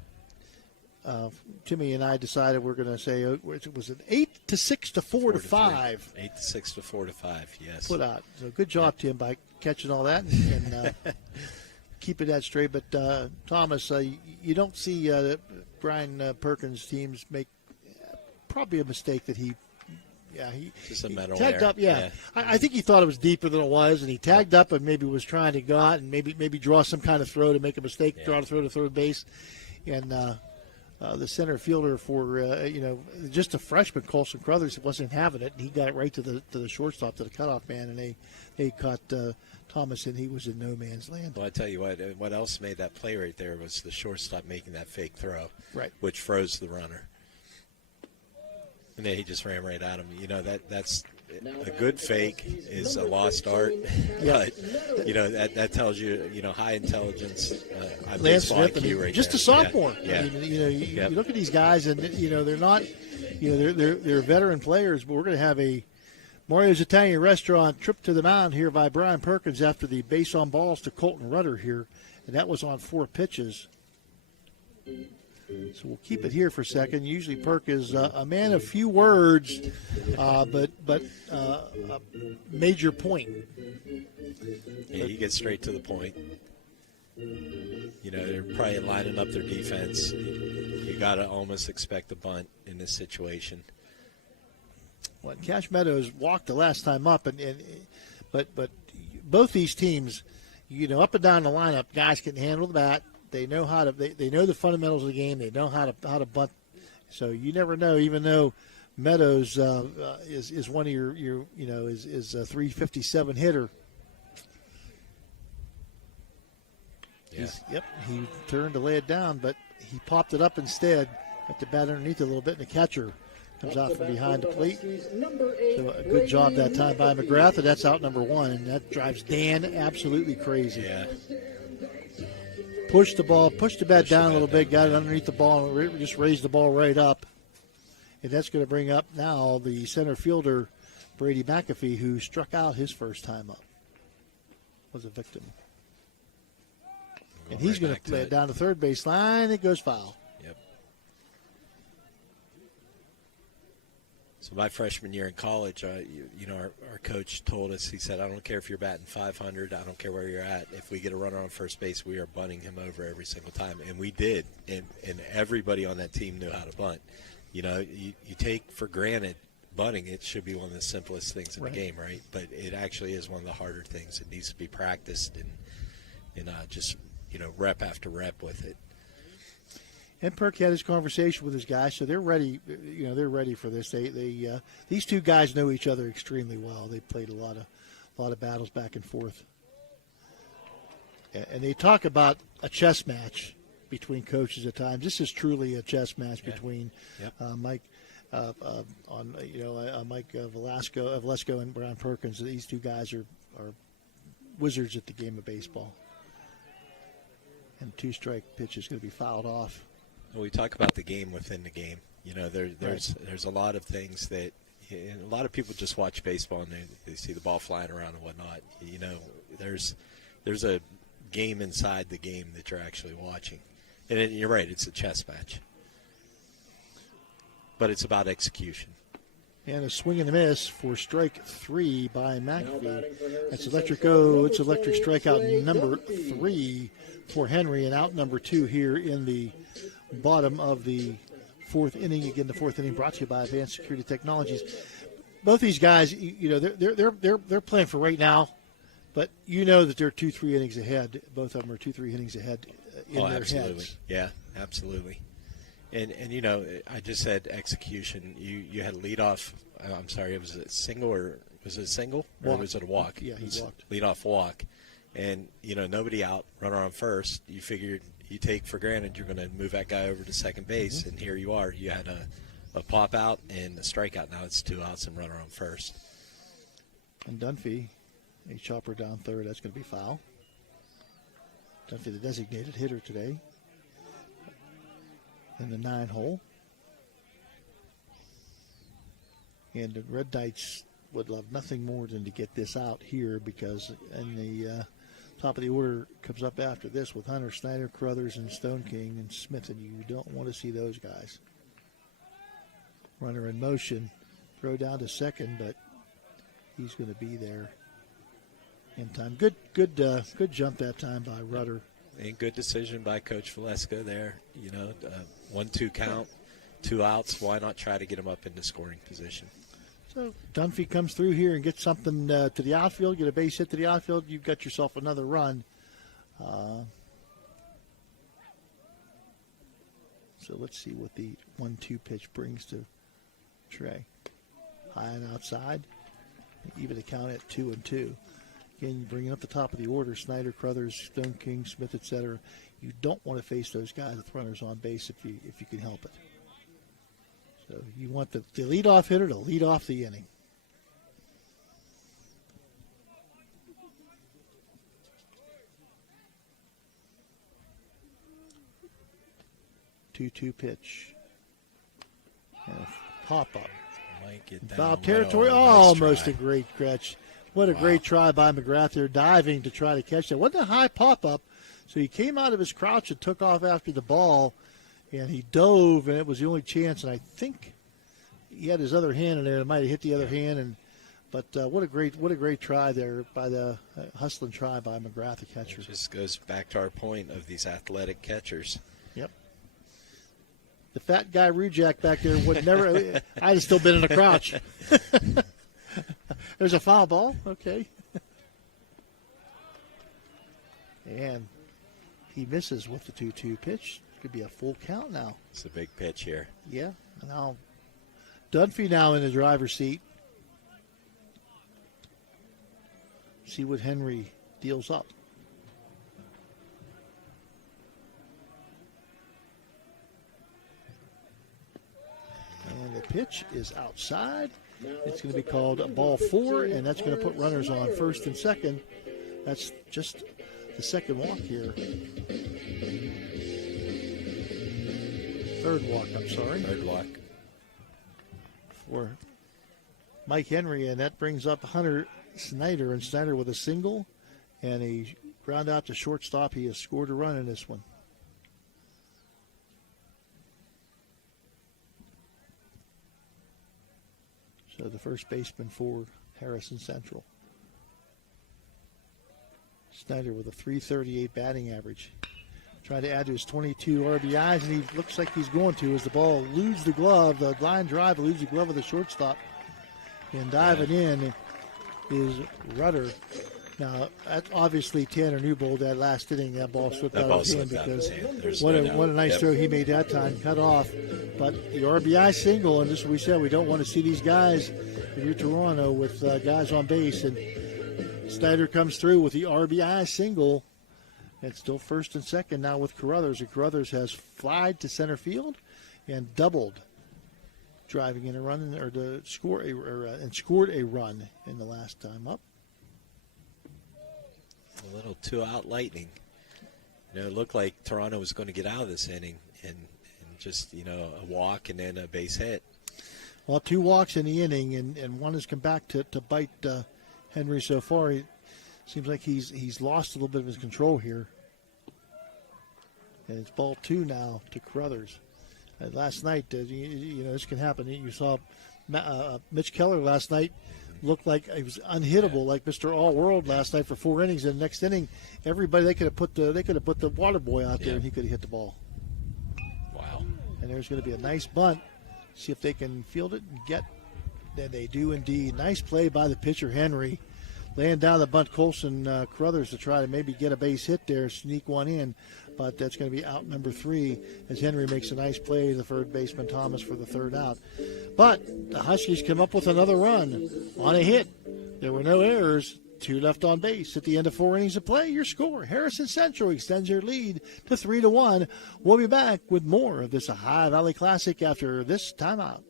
Timmy and I decided we're going to say it was an 8 to 6 to 4 to 5. 8 to 6 to 4 to 5. Yes. Put out. So good job, Tim, by catching all that and keeping that straight. But Thomas, you don't see Brian Perkins' teams make probably a mistake that he just a mental tagged error. up. Yeah. I think he thought it was deeper than it was, and he tagged up and maybe was trying to go out and maybe draw some kind of throw to make a mistake, draw to throw to third base, and the center fielder for just a freshman, Colson Crothers, wasn't having it, and he got it right to the shortstop, to the cutoff man, and they caught Thomas, and he was in no man's land. Well, I tell you what else made that play right there was the shortstop making that fake throw, right, which froze the runner. And then he just ran right at him. You know, that's a good fake is a lost art. But, that tells you, high intelligence, high Lance baseball Smith, IQ right just there. a sophomore. Yeah. I mean, you look at these guys, and, they're not, they're veteran players, but we're going to have a Mario's Italian Restaurant trip to the mound here by Brian Perkins after the base on balls to Colton Rudder here, and that was on 4 pitches. So we'll keep it here for a second. Usually Perk is a man of few words, but a major point. Yeah, he gets straight to the point. They're probably lining up their defense. You got to almost expect a bunt in this situation. Well, Cash Meadows walked the last time up, but both these teams, up and down the lineup, guys can handle the bat. They know how to. They know the fundamentals of the game. They know how to bunt. So you never know. Even though Meadows is one of your is a 357 hitter. Yeah. He turned to lay it down, but he popped it up instead. Got the bat underneath it a little bit, and the catcher comes out from behind the plate. So a good job that time by McGrath, and that's out number 1, and that drives Dan absolutely crazy. Yeah. Pushed the bat down a little bit, got it underneath the ball, and just raised the ball right up. And that's going to bring up now the center fielder, Brady McAfee, who struck out his first time up. Was a victim. And he's going to lay it down the third base line. It goes foul. Yep. So my freshman year in college, our coach told us, he said, I don't care if you're batting 500, I don't care where you're at. If we get a runner on first base, we are bunting him over every single time. And we did. And everybody on that team knew how to bunt. You take for granted bunting. It should be one of the simplest things in the game, right? But it actually is one of the harder things. It needs to be practiced and just, rep after rep with it. And Perk had his conversation with his guys, so they're ready. They're ready for this. These two guys know each other extremely well. They played a lot of battles back and forth, and they talk about a chess match between coaches at times. This is truly a chess match between Mike Velasco and Brian Perkins. These two guys are wizards at the game of baseball. And 2-strike pitch is going to be fouled off. Well, we talk about the game within the game. There's a lot of things that And a lot of people just watch baseball and they see the ball flying around and whatnot. You know, there's a game inside the game that you're actually watching. And you're right, it's a chess match. But it's about execution. And a swing and a miss for strike 3 by McAfee. That's electric O. It's electric strikeout number 3 for Henry, and out number 2 here in the bottom of the 4th inning. Again, the 4th inning brought to you by Advanced Security Technologies. Both these guys, you know, they're playing for right now, but you know that they're 2-3 innings ahead. Both of them are 2-3 innings ahead in their absolutely. heads. Yeah, absolutely. And you know, I just said execution. You had a leadoff. I'm sorry, it was a single or was it a single or was it a walk? Yeah, he walked. Leadoff walk, and you know, nobody out, runner on first. You figured you take for granted you're going to move that guy over to second base, and here you are. You had a pop out and a strikeout. Now it's 2 outs and runner on first. And Dunphy, a chopper down third. That's going to be foul. Dunphy, the designated hitter today, in the 9-hole. And the Red Knights would love nothing more than to get this out here, because in the top of the order comes up after this with Hunter, Snyder, Carruthers, and Stone King and Smith, and you don't want to see those guys. Runner in motion, throw down to second, but he's going to be there in time. Good jump that time by Rudder. And good decision by Coach Valeska there. You know, 1-2 count, 2 outs. Why not try to get him up into scoring position? So Dunphy comes through here and gets something to the outfield, get a base hit to the outfield. You've got yourself another run. So let's see what the 1-2 pitch brings to Trey. High and outside. Even to count at 2-2. Again, bringing up the top of the order, Snyder, Carruthers, Stone King, Smith, etc. You don't want to face those guys with runners on base if you can help it. So you want the leadoff hitter to lead off the inning. Two-two pitch. And a pop-up. Might get down Foul low. territory. Nice Almost try. a great catch. What a great try by McGrath there, diving to try to catch that. Wasn't a high pop-up, so he came out of his crouch and took off after the ball, and he dove, and it was the only chance. And I think he had his other hand in there. It might have hit the other hand, but what a great try there by the hustling try by McGrath, the catcher. It just goes back to our point of these athletic catchers. Yep. The fat guy Rujak back there would never. I'd have still been in a crouch. There's a foul ball. Okay. And he misses with the 2-2 pitch. Could be a full count now. It's a big pitch here. Yeah. Now, Dunphy now in the driver's seat. See what Henry deals up. And the pitch is outside. It's going to be called a ball 4, and that's going to put runners on first and second. That's just the second walk here. Third walk, I'm sorry. Third walk. For Mike Henry, and that brings up Hunter Snyder, and Snyder with a single and a ground out to shortstop. He has scored a run in this one. So the first baseman for Harrison Central. Snyder with a .338 batting average. Trying to add to his 22 RBIs, and he looks like he's going to as the ball eludes the glove. The line drive eludes the glove of the shortstop. And diving in is Rudder. Now, that's obviously Tanner Newbold, that last inning, that ball slipped out of his hand because what a nice throw he made that time, cut off. But the RBI single, and this is what we said, we don't want to see these guys, if you're Toronto, with guys on base. And Snyder comes through with the RBI single. It's still first and second now with Carruthers. And Carruthers has flied to center field and doubled, driving in a run or to score and scored a run in the last time up. A little 2-out lightning. You know, it looked like Toronto was going to get out of this inning and just, you know, a walk and then a base hit. Well, 2 walks in the inning, and one has come back to bite Henry so far. It seems like he's lost a little bit of his control here. And it's ball 2 now to Carruthers. Last night, you know, this can happen. You saw Mitch Keller last night looked like he was unhittable, like Mr. All-World last night for 4 innings. In the next inning, everybody they could have put the water boy out there, and he could have hit the ball. Wow! And there's going to be a nice bunt. See if they can field it and get. Then they do indeed. Nice play by the pitcher Henry, laying down the bunt. Colson Carruthers to try to maybe get a base hit there, sneak one in. But that's going to be out number 3 as Henry makes a nice play, the third baseman Thomas for the 3rd out. But the Huskies come up with another run on a hit. There were no errors. 2 left on base at the end of 4 innings of play. Your score, Harrison Central extends your lead to 3-1. We'll be back with more of this Ohio Valley Classic after this timeout.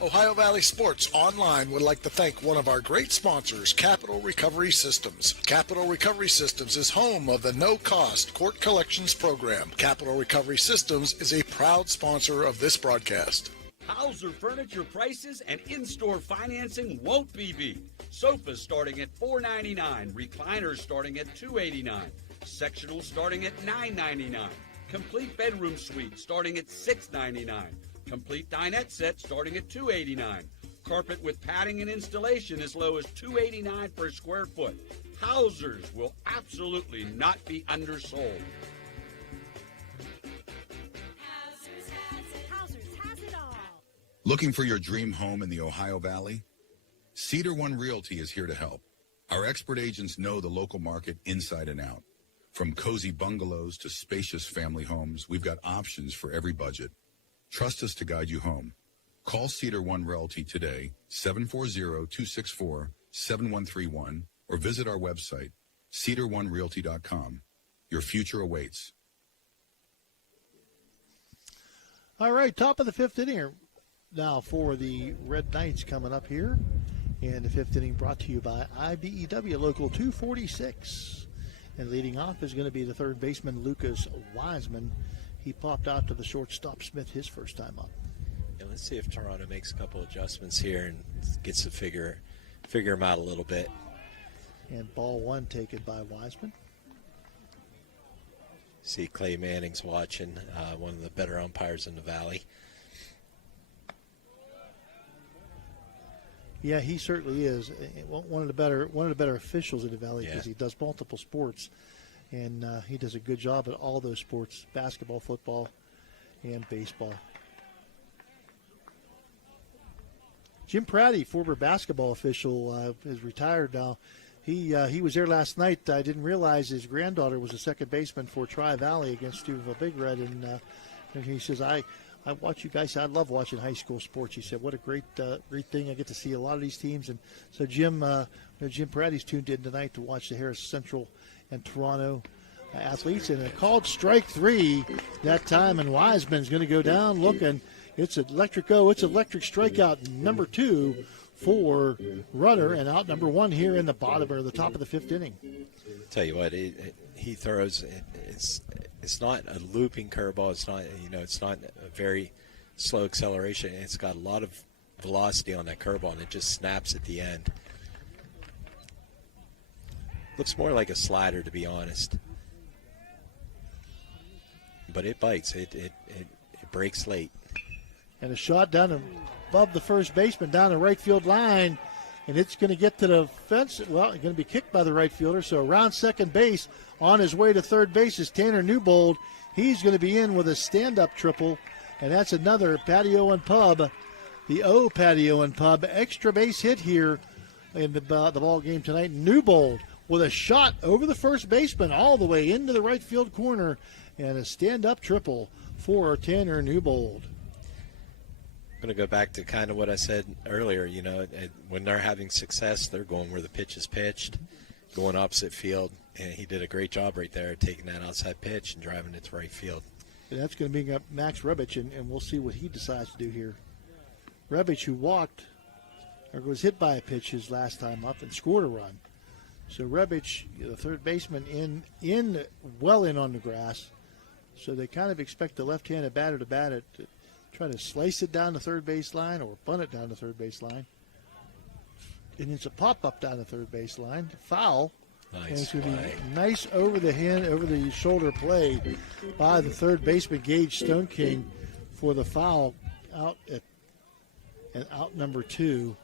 Ohio Valley Sports Online would like to thank one of our great sponsors, Capital Recovery Systems. Capital Recovery Systems is home of the no-cost court collections program. Capital Recovery Systems is a proud sponsor of this broadcast. Hauser Furniture prices and in-store financing won't be beat. Sofas starting at $4.99, recliners starting at $2.89, sectionals starting at $9.99, complete bedroom suite starting at $6.99. Complete dinette set starting at $2.89. Carpet with padding and installation as low as $2.89 per square foot. Hausers will absolutely not be undersold. Hausers has it all. Looking for your dream home in the Ohio Valley? Cedar One Realty is here to help. Our expert agents know the local market inside and out. From cozy bungalows to spacious family homes, we've got options for every budget. Trust us to guide you home. Call Cedar One Realty today, 740-264-7131, or visit our website, cedaronerealty.com. Your future awaits. All right, top of the 5th inning now for the Red Knights coming up here. And the 5th inning brought to you by IBEW Local 246. And leading off is going to be the 3rd baseman, Lucas Wiseman. He popped out to the shortstop Smith his first time up. Yeah, let's see if Toronto makes a couple adjustments here and gets to figure them out a little bit. And ball 1 taken by Wiseman. See Clay Manning's watching, one of the better umpires in the Valley. Yeah, he certainly is one of the better officials in the Valley because he does multiple sports. And he does a good job at all those sports, basketball, football, and baseball. Jim Pratty, former basketball official, is retired now. He was there last night. I didn't realize his granddaughter was a second baseman for Tri-Valley against Steubenville Big Red. And he says, I watch you guys. I love watching high school sports. He said, what a great thing. I get to see a lot of these teams. And so Jim Pratty's tuned in tonight to watch the Harris Central and Toronto athletes, and a called strike 3 that time, and Wiseman's going to go down looking. It's electric strikeout number 2 for Runner, and out number 1 here in the bottom or the top of the 5th inning. Tell you what, he throws. It's not a looping curveball. It's not it's not a very slow acceleration. It's got a lot of velocity on that curveball, and it just snaps at the end. Looks more like a slider, to be honest. But it bites. It breaks late. And a shot down above the first baseman, down the right field line. And it's going to get to the fence. Well, it's going to be kicked by the right fielder. So around second base, on his way to third base is Tanner Newbold. He's going to be in with a stand-up triple. And that's another Patio and Pub, the O Patio and Pub extra base hit here in the ball game tonight. Newbold with a shot over the first baseman all the way into the right field corner, and a stand-up triple for Tanner Newbold. I'm going to go back to kind of what I said earlier. When they're having success, they're going where the pitch is pitched, going opposite field, and he did a great job right there taking that outside pitch and driving it to right field. And that's going to bring up Max Rebich, and we'll see what he decides to do here. Rebich, who walked or was hit by a pitch his last time up and scored a run. So Rebich, the third baseman, well in on the grass. So they kind of expect the left-handed batter to bat it. try to slice it down the third base line or bunt it down the third base line. And it's a pop-up down the third base line. Foul. Nice. And it's going to be nice over the shoulder play by the third baseman, Gage Stone King, for the foul out number 2.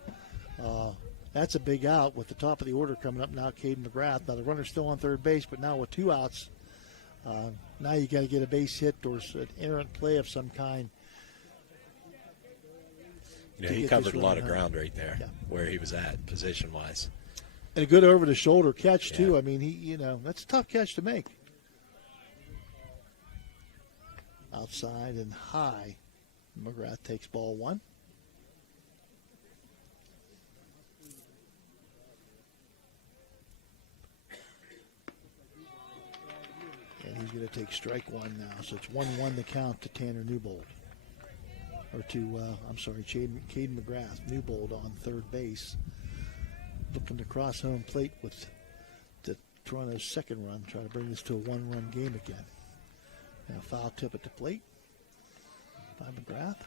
That's a big out with the top of the order coming up now, Caden McGrath. Now the runner's still on third base, but now with 2 outs, now you got to get a base hit or an errant play of some kind. He covered a lot of ground right there where he was at position-wise. And a good over-the-shoulder catch, too. I mean, that's a tough catch to make. Outside and high. McGrath takes ball 1. And he's going to take strike 1 now. So it's 1-1 the count to Tanner Newbold. Or to, Caden McGrath. Newbold on third base. Looking to cross home plate with the Toronto's second run, try to bring this to a 1-run game again. Now foul tip at the plate by McGrath.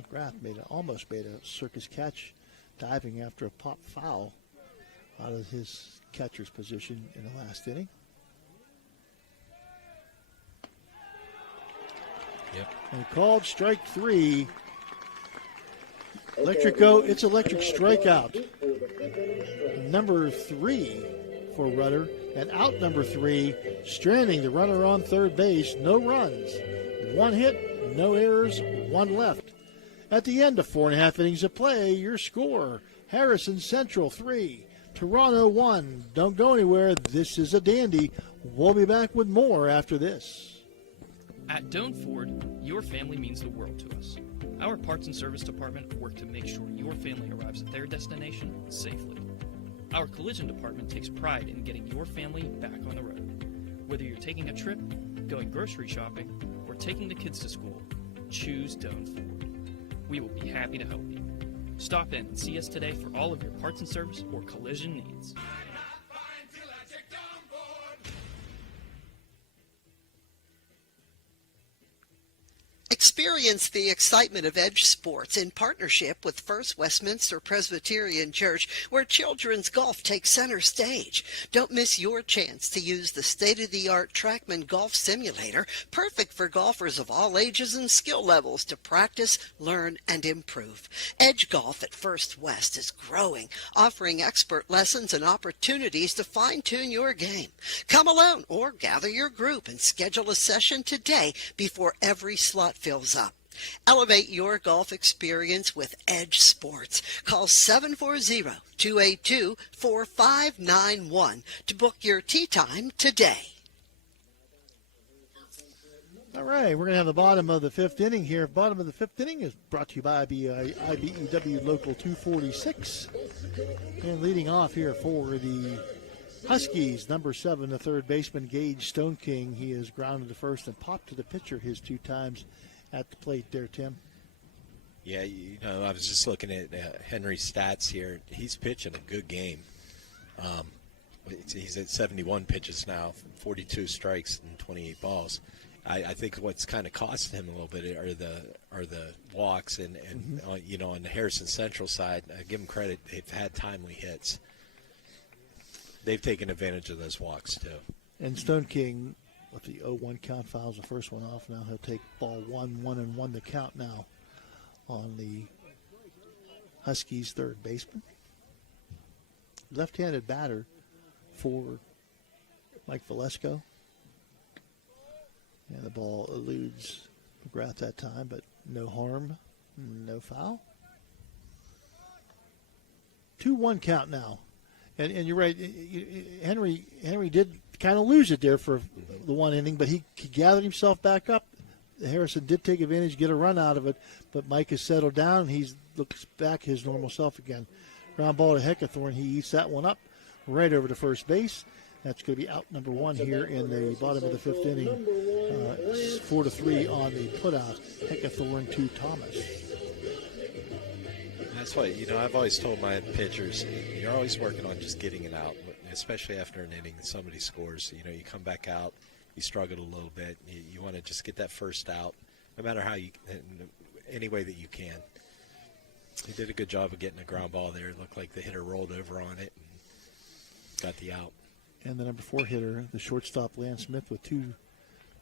McGrath almost made a circus catch, diving after a pop foul out of his catcher's position in the last inning. Yep. And called strike 3. It's electric strikeout. Number 3 for Rudder. And out number 3, stranding the runner on third base. No runs. 1 hit, no errors, 1 left. At the end of 4.5 innings of play, your score, Harrison Central 3, Toronto 1. Don't go anywhere. This is a dandy. We'll be back with more after this. At Doan Ford, your family means the world to us. Our parts and service department work to make sure your family arrives at their destination safely. Our collision department takes pride in getting your family back on the road. Whether you're taking a trip, going grocery shopping, or taking the kids to school, choose Doan Ford. We will be happy to help you. Stop in and see us today for all of your parts and service or collision needs. Experience the excitement of Edge Sports in partnership with First Westminster Presbyterian Church, where children's golf takes center stage. Don't miss your chance to use the state-of-the-art TrackMan Golf Simulator, perfect for golfers of all ages and skill levels to practice, learn, and improve. Edge Golf at First West is growing, offering expert lessons and opportunities to fine-tune your game. Come alone or gather your group and schedule a session today before every slot fills up. Elevate your golf experience with Edge Sports. Call 740-282-4591 to book your tee time today. All right, we're going to have the bottom of the 5th inning here. Bottom of the 5th inning is brought to you by IBEW Local 246. And leading off here for the Huskies, number 7, the third baseman, Gage Stone King. He is grounded to first and popped to the pitcher his 2 times at the plate there, Tim. Yeah, I was just looking at Henry's stats here. He's pitching a good game. He's at 71 pitches now, 42 strikes and 28 balls. I think what's kind of cost him a little bit are the walks and on the Harrison Central side, I give them credit. They've had timely hits. They've taken advantage of those walks too. And Stone King, with the 0-1 count, fouls the first one off. Now he'll take ball 1-1 the count now on the Huskies' third baseman. Left-handed batter for Mike Valesco. And the ball eludes McGrath that time, but no harm, no foul. 2-1 count now. And you're right, Henry did kind of lose it there for the 1 inning, but he gathered himself back up. Harrison did take advantage, get a run out of it, but Mike has settled down, and he looks back his normal self again. Ground ball to Heckathorn. He eats that one up right over to first base. That's going to be out number 1 here in the bottom of the 5th inning. 4-3 on the putout. Heckathorn to Thomas. That's why, I've always told my pitchers, you're always working on just getting it out, especially after an inning that somebody scores. You come back out, you struggle a little bit. You want to just get that first out, no matter how any way that you can. He did a good job of getting a ground ball there. It looked like the hitter rolled over on it and got the out. And the number 4 hitter, the shortstop Lance Smith, with 2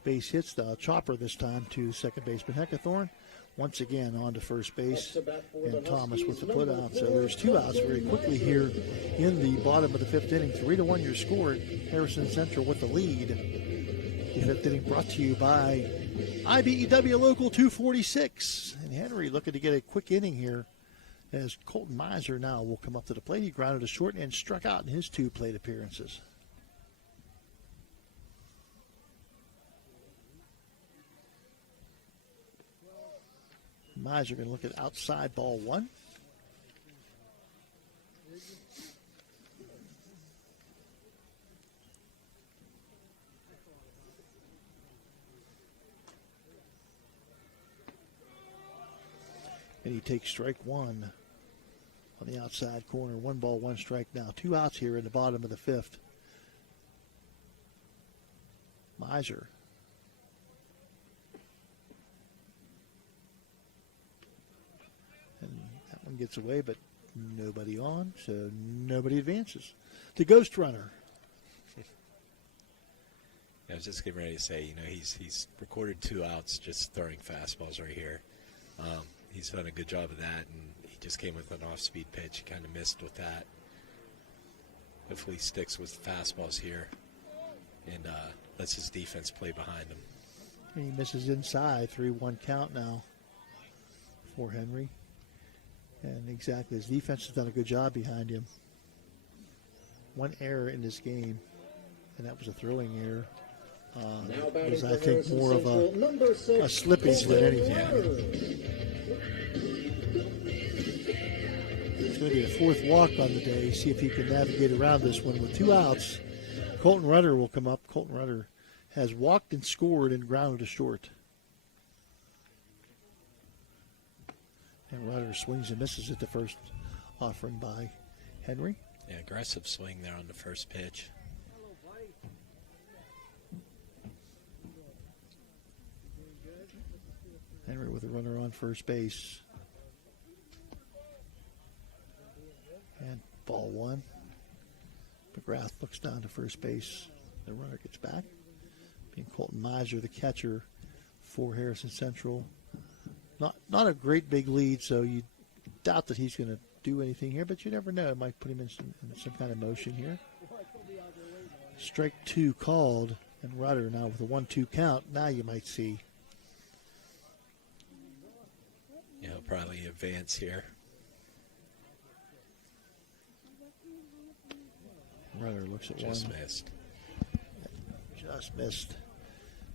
base hits. The chopper this time to second baseman Heckathorn. Once again on to first base, and Thomas with the put out. So there's 2 outs very quickly here in the bottom of the 5th inning. 3-1 your score. Harrison Central with the lead. The 5th inning brought to you by IBEW Local 246. And Henry looking to get a quick inning here, as Colton Miser now will come up to the plate. He grounded to short and struck out in his 2 plate appearances. Miser going to look at outside ball 1. And he takes strike 1 on the outside corner. 1 ball, 1 strike now. 2 outs here in the bottom of the 5th. Miser. And that one gets away, but nobody on, so nobody advances. The ghost runner. I was just getting ready to say, he's recorded 2 outs just throwing fastballs right here. He's done a good job of that, and he just came with an off-speed pitch. He kind of missed with that. Hopefully he sticks with fastballs here and lets his defense play behind him. And he misses inside. 3-1 count now for Henry. And exactly, his defense has done a good job behind him. 1 error in this game, and that was a throwing error. It was, I think, more of a slippage than anything. It's going to be the 4th walk on the day. See if he can navigate around this one with 2 outs. Colton Rudder will come up. Colton Rudder has walked and scored and grounded to short. And Rudder swings and misses at the first offering by Henry. Yeah, aggressive swing there on the first pitch. Henry with a runner on first base. And ball 1. McGrath looks down to first base. The runner gets back. Being Colton Miser, the catcher for Harrison Central. Not a great big lead, so you doubt that he's going to do anything here, but you never know. It might put him in some kind of motion here. Strike 2 called, and Rudder now with a 1-2 count. Now you might see. Yeah, he'll probably advance here. Rudder looks at Just one. missed. Just missed.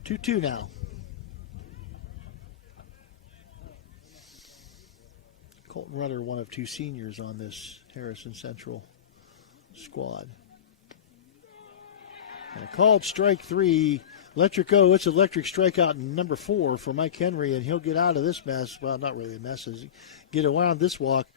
2-2 now. Colton Rudder, one of 2 seniors on this Harrison Central squad. And a called strike 3. Electric-O, it's electric strikeout number 4 for Mike Henry, and he'll get out of this mess. Well, not really a mess. Get around this walk.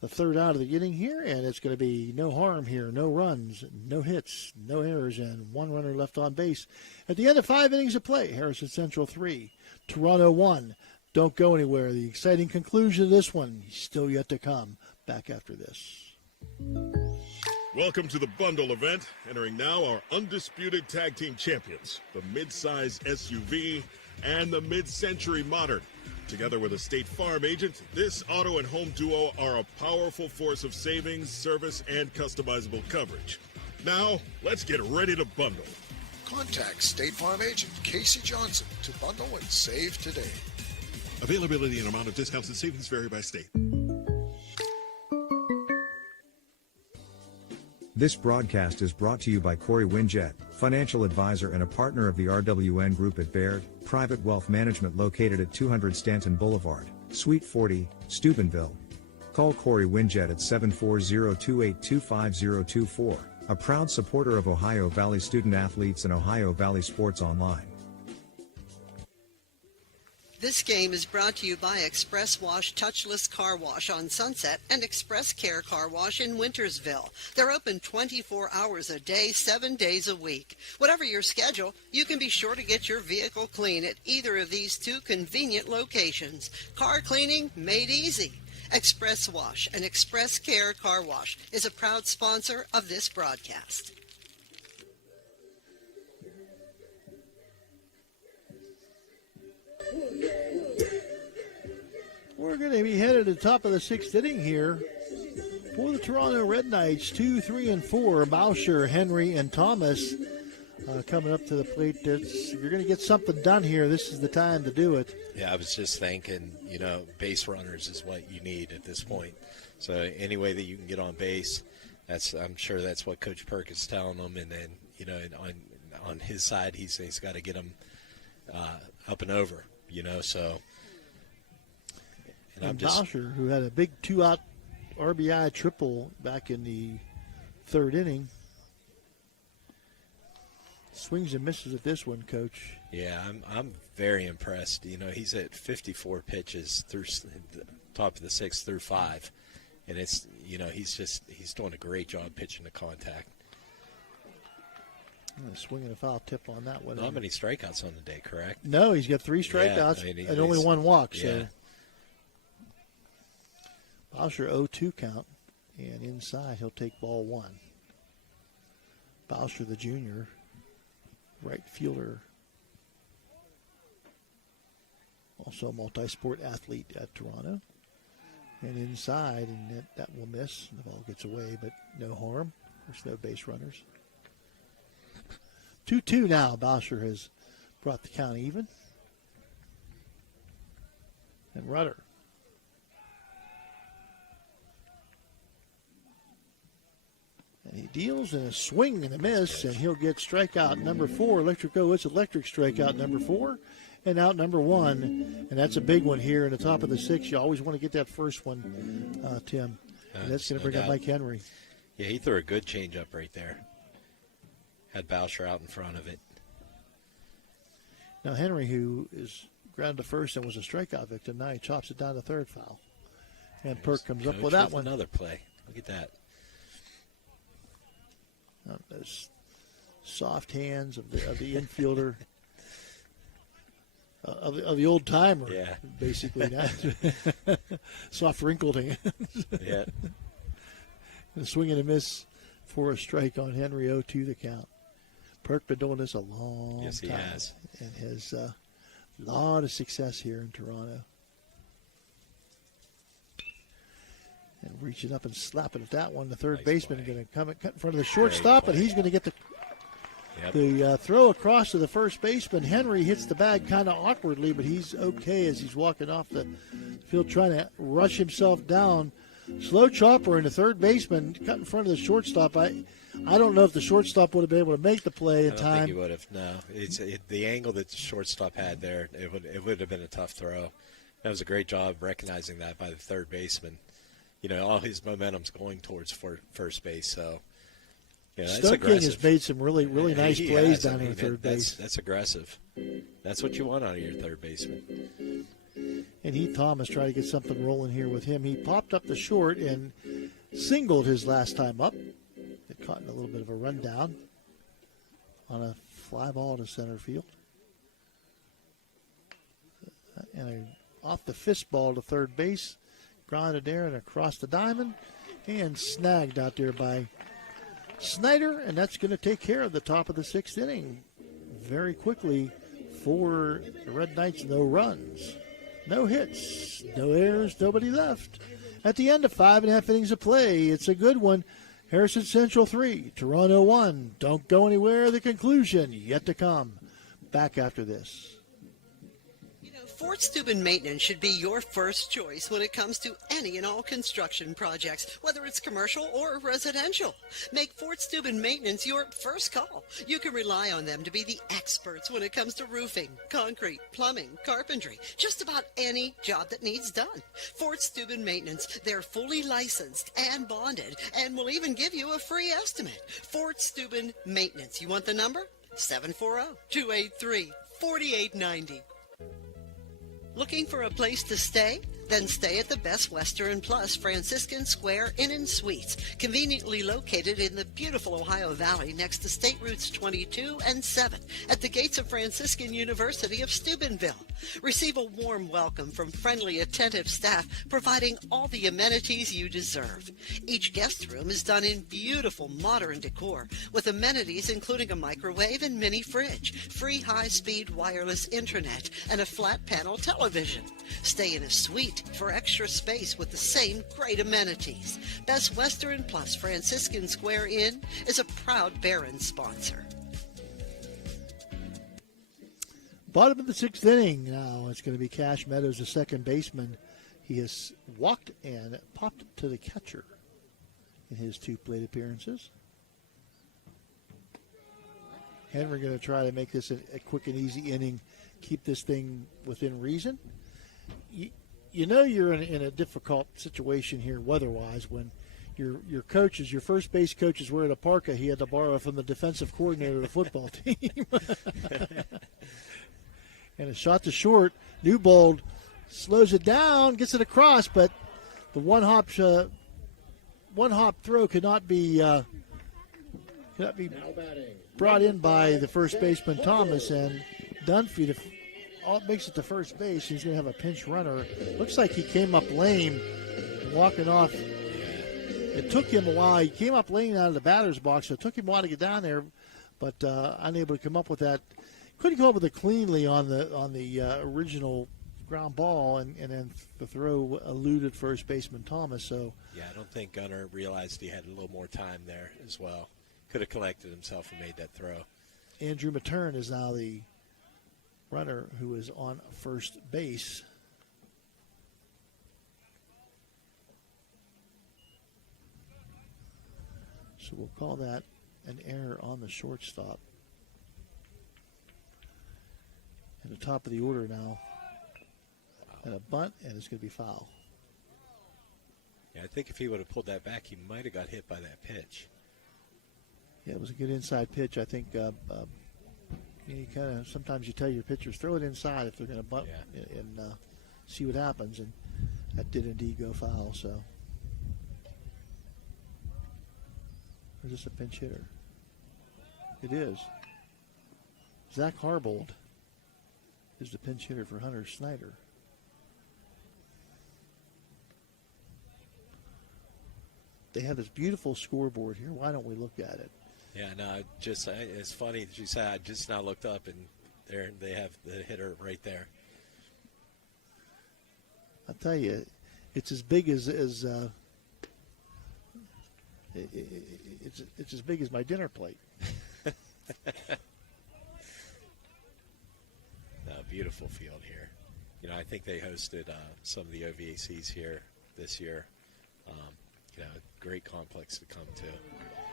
The 3rd out of the inning here, and it's going to be no harm here. No runs, no hits, no errors, and 1 runner left on base. At the end of 5 innings of play, Harrison Central 3, Toronto 1. Don't go anywhere. The exciting conclusion of this one is still yet to come. Back after this. Welcome to the bundle event. Entering now our undisputed tag team champions, the mid-size SUV and the mid-century modern. Together with a State Farm agent, this auto and home duo are a powerful force of savings, service, and customizable coverage. Now, let's get ready to bundle. Contact State Farm agent Casey Johnson to bundle and save today. Availability and amount of discounts and savings vary by state. This broadcast is brought to you by Corey Winjet, financial advisor and a partner of the RWN Group at Baird, private wealth management located at 200 Stanton Boulevard, Suite 40, Steubenville. Call Corey Winjet at 740-282-5024, a proud supporter of Ohio Valley student athletes and Ohio Valley Sports Online. This game is brought to you by Express Wash Touchless Car Wash on Sunset and Express Care Car Wash in Wintersville. They're open 24 hours a day, 7 days a week. Whatever your schedule, you can be sure to get your vehicle clean at either of these two convenient locations. Car cleaning made easy. Express Wash and Express Care Car Wash is a proud sponsor of this broadcast. We're going to be headed to the top of the sixth inning here for the Toronto Red Knights. 2, 3, and 4. Boucher, Henry, and Thomas coming up to the plate. If you're going to get something done here, this is the time to do it. Yeah, I was just thinking, base runners is what you need at this point. So any way that you can get on base, I'm sure that's what Coach Perk is telling them. And then, on his side, he's got to get them up and over, so. And Boucher, who had a big 2-out RBI triple back in the third inning, swings and misses at this one, Coach. Yeah, I'm very impressed. He's at 54 pitches through the top of the sixth through 5, and it's he's doing a great job pitching to contact. Swinging a foul tip on that one. Not many strikeouts on the day, correct? No, he's got 3 strikeouts and only 1 walk. So. Yeah. Boucher 0-2 count, and inside he'll take ball 1. Boucher, the junior, right fielder, also a multi-sport athlete at Toronto. And inside, and that will miss. The ball gets away, but no harm. There's no base runners. 2-2 now. Boucher has brought the count even. And Rudder. And he deals in a swing and a miss, and he'll get strikeout number 4. It's electric strikeout number 4, and out number 1. And that's a big one here in the top of the 6th. You always want to get that first one, Tim. And that's going to bring up Mike Henry. Yeah, he threw a good changeup right there. Had Boucher out in front of it. Now Henry, who is grounded to first and was a strikeout victim, now he chops it down to third foul. And Perk comes up with that one. Another play. Look at that. Those soft hands of the infielder, of the old timer, basically. Soft wrinkled hands. Yeah. And a swing and a miss for a strike on Henry. 0-2 the count. Perk been doing this a long time. Yes, he has. And has a lot of success here in Toronto. And reaching up and slapping at that one. The third baseman is going to come cut in front of the shortstop, and he's going to get the throw across to the first baseman. Henry hits the bag kind of awkwardly, but he's okay as he's walking off the field trying to rush himself down. Slow chopper, and the third baseman cut in front of the shortstop. I don't know if the shortstop would have been able to make the play in time. I don't think he would have. No, the angle that the shortstop had there. It would have been a tough throw. That was a great job recognizing that by the third baseman. All his momentum's going towards first base. So, that's Stoneking aggressive. has made some really, really nice plays down here at third base. That's aggressive. That's what you want out of your third baseman. And Heath Thomas tried to get something rolling here with him. He popped up the short and singled his last time up. It caught in a little bit of a rundown on a fly ball to center field. And off the fist ball to third base. Grounded there and across the diamond. And snagged out there by Snyder. And that's going to take care of the top of the 6th inning. Very quickly for the Red Knights, no runs. No hits, no errors, nobody left. At the end of 5.5 innings of play, it's a good one. Harrison Central 3, Toronto 1. Don't go anywhere. The conclusion yet to come. Back after this. Fort Steuben Maintenance should be your first choice when it comes to any and all construction projects, whether it's commercial or residential. Make Fort Steuben Maintenance your first call. You can rely on them to be the experts when it comes to roofing, concrete, plumbing, carpentry, just about any job that needs done. Fort Steuben Maintenance, they're fully licensed and bonded and will even give you a free estimate. Fort Steuben Maintenance. You want the number? 740-283-4890. Looking for a place to stay? Then stay at the Best Western Plus Franciscan Square Inn and Suites, conveniently located in the beautiful Ohio Valley next to State Routes 22 and 7 at the gates of Franciscan University of Steubenville. Receive a warm welcome from friendly, attentive staff, providing all the amenities you deserve. Each guest room is done in beautiful modern decor, with amenities including a microwave and mini fridge, free high-speed wireless internet, and a flat-panel television. Stay in a suite for extra space with the same great amenities. Best Western Plus Franciscan Square Inn is a proud Barron sponsor. Bottom of the 6th inning now. It's going to be Cash Meadows, the second baseman. He has walked and popped to the catcher in his 2 plate appearances. Henry going to try to make this a quick and easy inning, keep this thing within reason. You know you're in a difficult situation here weather-wise when your coaches, your first base coach is wearing a parka he had to borrow from the defensive coordinator of the football team. And a shot to short. Newbold slows it down, gets it across, but the one hop throw cannot be brought in by the first baseman Thomas, and Dunphy makes it to first base. He's going to have a pinch runner. Looks like he came up lame, walking off. It took him a while. He came up lame out of the batter's box, so it took him a while to get down there, but unable to come up with that. Couldn't come up with it cleanly on the original ground ball, and then the throw eluded first baseman Thomas. So yeah, I don't think Gunnar realized he had a little more time there as well. Could have collected himself and made that throw. Andrew Matern is now the runner who is on first base. So we'll call that an error on the shortstop. And the top of the order now. And a bunt, and it's going to be foul. Yeah, I think if he would have pulled that back, he might have got hit by that pitch. Yeah, it was a good inside pitch. I think you kind of sometimes you tell your pitchers throw it inside if they're going to bunt and see what happens, and that did indeed go foul. So, is this a pinch hitter? It is. Zach Harbold is the pinch hitter for Hunter Snyder. They have this beautiful scoreboard here. Why don't we look at it? Yeah, no, it's funny that you said I just now looked up, and there they have the hitter right there. I'll tell you, it's as big as it's as big as my dinner plate. No, beautiful field here. You know, I think they hosted some of the OVACs here this year. You know, great complex to come to.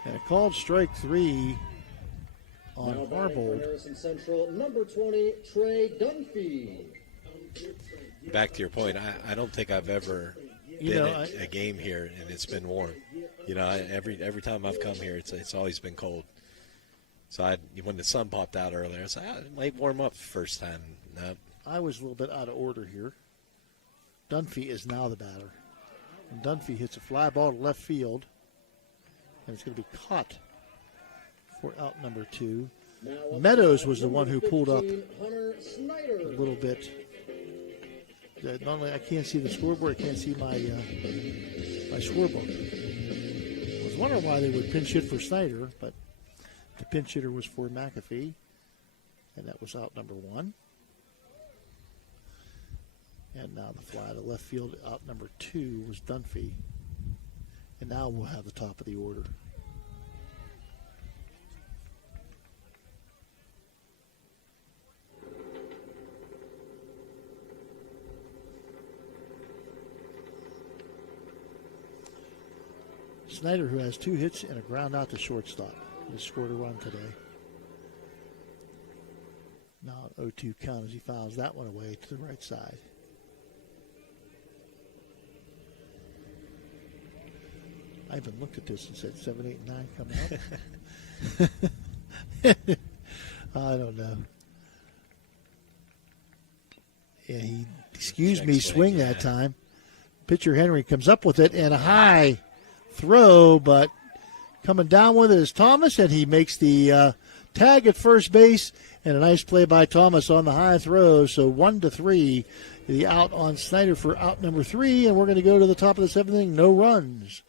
And a called strike 3 on Now batting for Harbold. Harrison Central, number 20, Trey Dunphy. Back to your point, I don't think I've ever been at a game here and it's been warm. You know, every time I've come here, it's always been cold. So when the sun popped out earlier, I was like, it might warm up the first time. No. I was a little bit out of order here. Dunphy is now the batter. And Dunphy hits a fly ball to left field. And it's going to be caught for out number 2. Meadows was the one who pulled up a little bit. Not only I can't see the scoreboard, I can't see my scorebook. I was wondering why they would pinch hit for Snyder, but the pinch hitter was for McAfee, and that was out number 1. And now the fly to left field, out number 2 was Dunphy. And now we'll have the top of the order. Snyder, who has 2 hits and a ground out to shortstop, has scored a run today. Now an 0-2 count as he fouls that one away to the right side. I haven't looked at this and said 7, 8, 9 coming up. I don't know. Yeah, he swing that time. Pitcher Henry comes up with it, and a high throw, but coming down with it is Thomas, and he makes the tag at first base, and a nice play by Thomas on the high throw. So 1-3, the out on Snyder for out number 3, and we're going to go to the top of the 7th inning. No runs,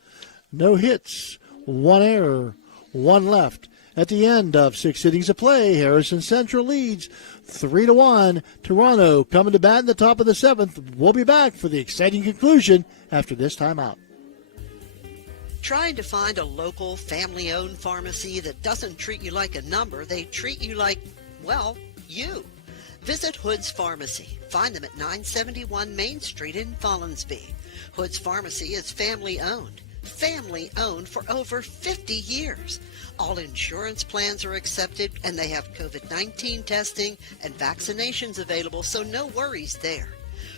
no hits, 1 error, 1 left. At the end of 6 innings of play, Harrison Central leads 3-1. Toronto coming to bat in the top of the 7th. We'll be back for the exciting conclusion after this timeout. Trying to find a local, family-owned pharmacy that doesn't treat you like a number, they treat you like, well, you. Visit Hood's Pharmacy. Find them at 971 Main Street in Follinsby. Hood's Pharmacy is family-owned. Family-owned for over 50 years. All insurance plans are accepted, and they have COVID-19 testing and vaccinations available, so no worries there.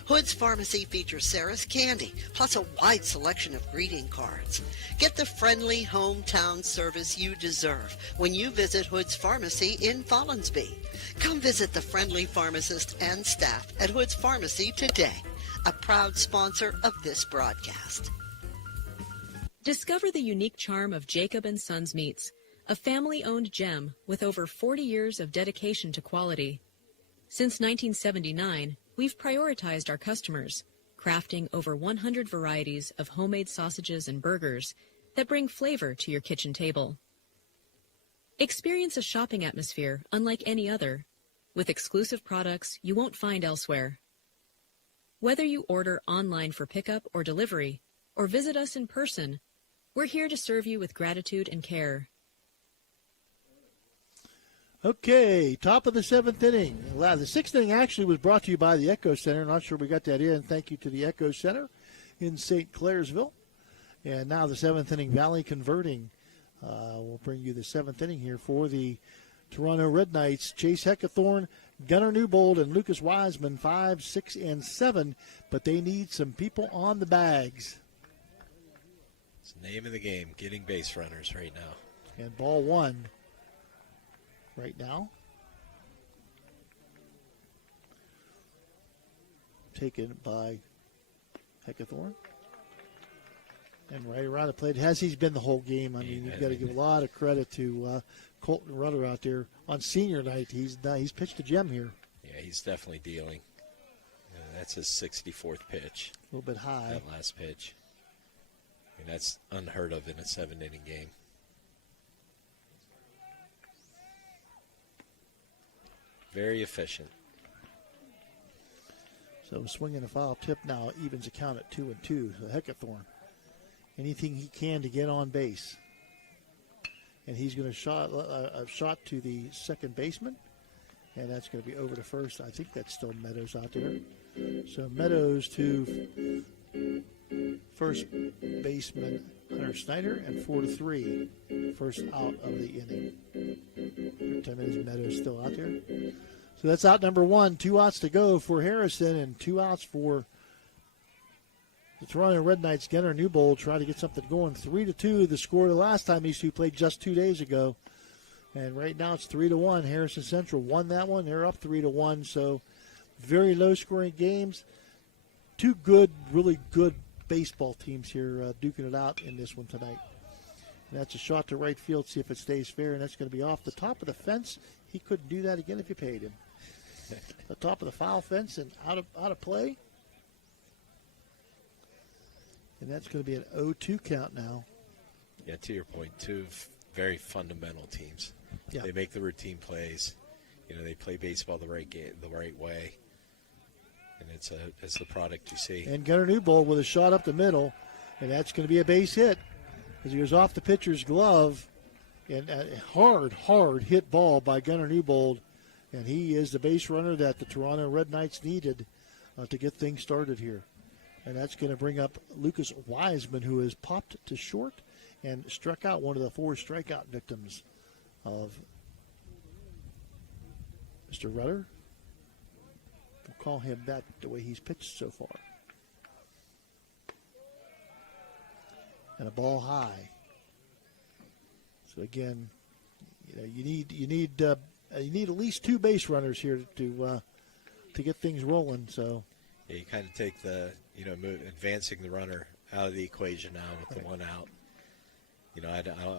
Hood's Pharmacy features Sarah's Candy, plus a wide selection of greeting cards. Get the friendly hometown service you deserve when you visit Hood's Pharmacy in Follinsby. Come visit the friendly pharmacist and staff at Hood's Pharmacy today, a proud sponsor of this broadcast. Discover the unique charm of Jacob & Sons Meats, a family-owned gem with over 40 years of dedication to quality. Since 1979, we've prioritized our customers, crafting over 100 varieties of homemade sausages and burgers that bring flavor to your kitchen table. Experience a shopping atmosphere unlike any other, with exclusive products you won't find elsewhere. Whether you order online for pickup or delivery, or visit us in person, we're here to serve you with gratitude and care. Okay, top of the 7th inning. The 6th inning actually was brought to you by the Echo Center. Not sure we got that in. Thank you to the Echo Center in St. Clairsville. And now the 7th inning, Valley converting. We'll bring you the 7th inning here for the Toronto Red Knights. Chase Heckathorn, Gunnar Newbold, and Lucas Wiseman, 5, 6, and 7. But they need some people on the bags. It's the name of the game, getting base runners right now. And ball 1. Right now, taken by Heckathorn. And right around the plate, as he's been the whole game. I mean, you've got to give a lot of credit to Colton Rudder out there on senior night. He's pitched a gem here. Yeah, he's definitely dealing. That's his 64th pitch. A little bit high. That last pitch. I mean, that's unheard of in a 7-inning game. Very efficient. So swinging a foul tip now evens the count at 2-2. So Heckathorn, anything he can to get on base, and he's going to shot a shot to the second baseman, and that's going to be over to first. I think that's still Meadows out there. So Meadows to first baseman Hunter Snyder, and 4-3, first out of the inning. 10 minutes, Meadows still out there. So that's out number 1. 2 outs to go for Harrison, and 2 outs for the Toronto Red Knights. Gunnar Newbold trying to get something going. 3-2, the score the last time these two played just 2 days ago. And right now it's 3-1. Harrison Central won that one. They're up 3-1. So very low-scoring games. 2 good, really good baseball teams here duking it out in this one tonight. And that's a shot to right field, see if it stays fair, and that's going to be off the top of the fence. He couldn't do that again if you paid him. The top of the foul fence and out of play. And that's going to be an 0-2 count now. Yeah, to your point, 2 very fundamental teams. Yeah. They make the routine plays. You know, they play baseball the right way. And it's the product you see. And Gunnar Newbold with a shot up the middle, and that's going to be a base hit as he goes off the pitcher's glove. And a hard hit ball by Gunnar Newbold, and he is the base runner that the Toronto Red Knights needed to get things started here. And that's going to bring up Lucas Wiseman, who has popped to short and struck out, one of the 4 strikeout victims of Mr. Rudder. We'll call him that the way he's pitched so far. And a ball high. So again, you need at least 2 base runners here to get things rolling. So Yeah, you kind of take the, advancing the runner out of the equation now with the one out.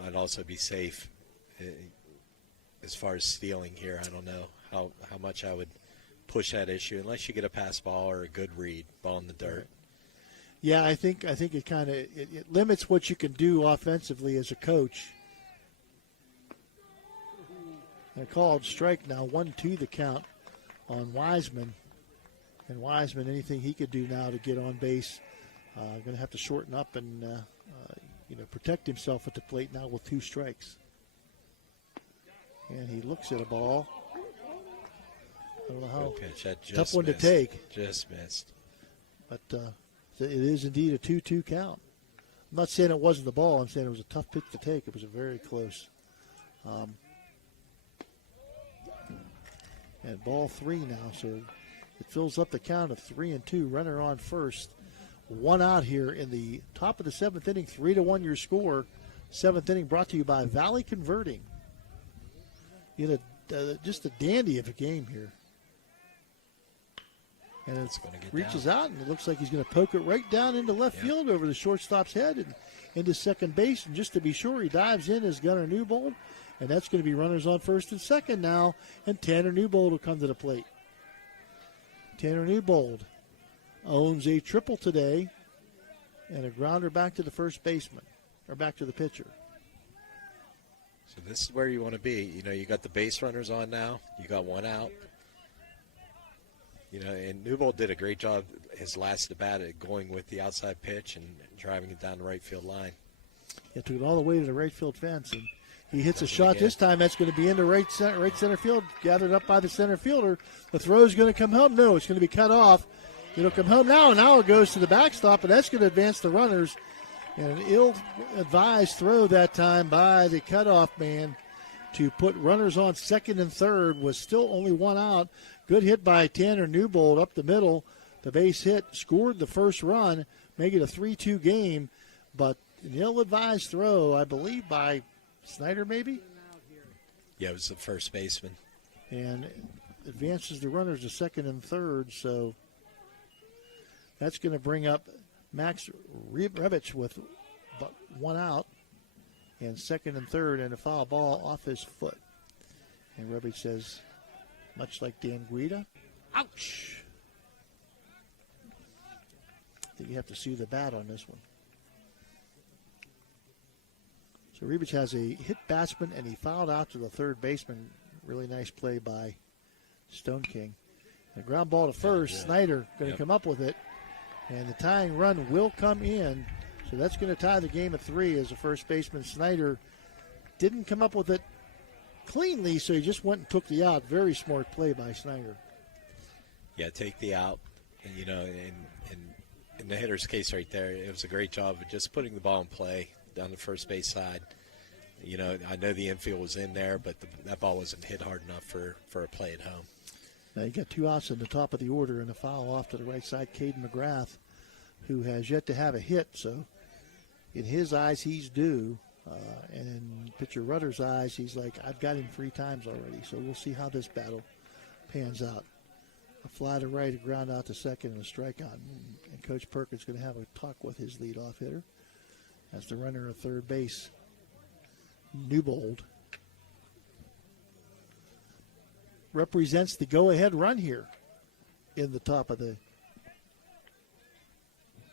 I'd also be safe as far as stealing here. I don't know how much I would push that issue unless you get a pass ball or a good read, ball in the dirt. Yeah, I think it kind of it limits what you can do offensively as a coach. A called strike now, 1-2 the count on Wiseman. And Wiseman, anything he could do now to get on base, going to have to shorten up and protect himself at the plate now with 2 strikes. And he looks at a ball. I don't know how tough one to take. Just missed. But it is indeed a 2-2 count. I'm not saying it wasn't the ball. I'm saying it was a tough pitch to take. It was a very close. And ball 3 now, so it fills up the count of 3-2. Runner on first. 1 out here in the top of the 7th inning. 3-1 your score. 7th inning brought to you by Valley Converting. Just a dandy of a game here. And it reaches out, and it looks like he's going to poke it right down into left field over the shortstop's head and into second base. And just to be sure, he dives in as Gunnar Newbold. And that's going to be runners on first and second now. And Tanner Newbold will come to the plate. Tanner Newbold owns a triple today and a grounder back to the first baseman, or back to the pitcher. So this is where you want to be. You got the base runners on now. You got 1 out. And Newbold did a great job his last at bat at going with the outside pitch and driving it down the right field line. He took it all the way to the right field fence, and he hits a shot this time. That's going to be into right center field, gathered up by the center fielder. The throw is going to come home. No, it's going to be cut off. It'll come home now, and now it goes to the backstop, and that's going to advance the runners. And an ill-advised throw that time by the cutoff man to put runners on second and third. Was still only 1 out. Good hit by Tanner Newbold up the middle. The base hit scored the first run, make it a 3-2 game. But an ill-advised throw, I believe, by Snyder maybe? Yeah, it was the first baseman. And advances the runners to second and third. So that's going to bring up Max Revich with 1 out and second and third, and a foul ball off his foot. And Revich says, much like Dan Guida, ouch. I think you have to sue the bat on this one. So Rebic has a hit batsman, and he fouled out to the third baseman. Really nice play by Stone King. A ground ball to first. Snyder going to come up with it. And the tying run will come in. So that's going to tie the game at 3 as the first baseman, Snyder, didn't come up with it cleanly, so he just went and took the out. Very smart play by Snyder. Yeah, take the out. And, in the hitter's case right there, it was a great job of just putting the ball in play down the first base side. I know the infield was in there, but that ball wasn't hit hard enough for a play at home. Now you got 2 outs in the top of the order and a foul off to the right side. Caden McGrath, who has yet to have a hit, so in his eyes he's due. And in pitcher Rudder's eyes, he's like, I've got him 3 times already. So we'll see how this battle pans out. A fly to right, a ground out to second, and a strikeout. And Coach Perkins going to have a talk with his leadoff hitter as the runner at third base, Newbold, represents the go-ahead run here in the top of the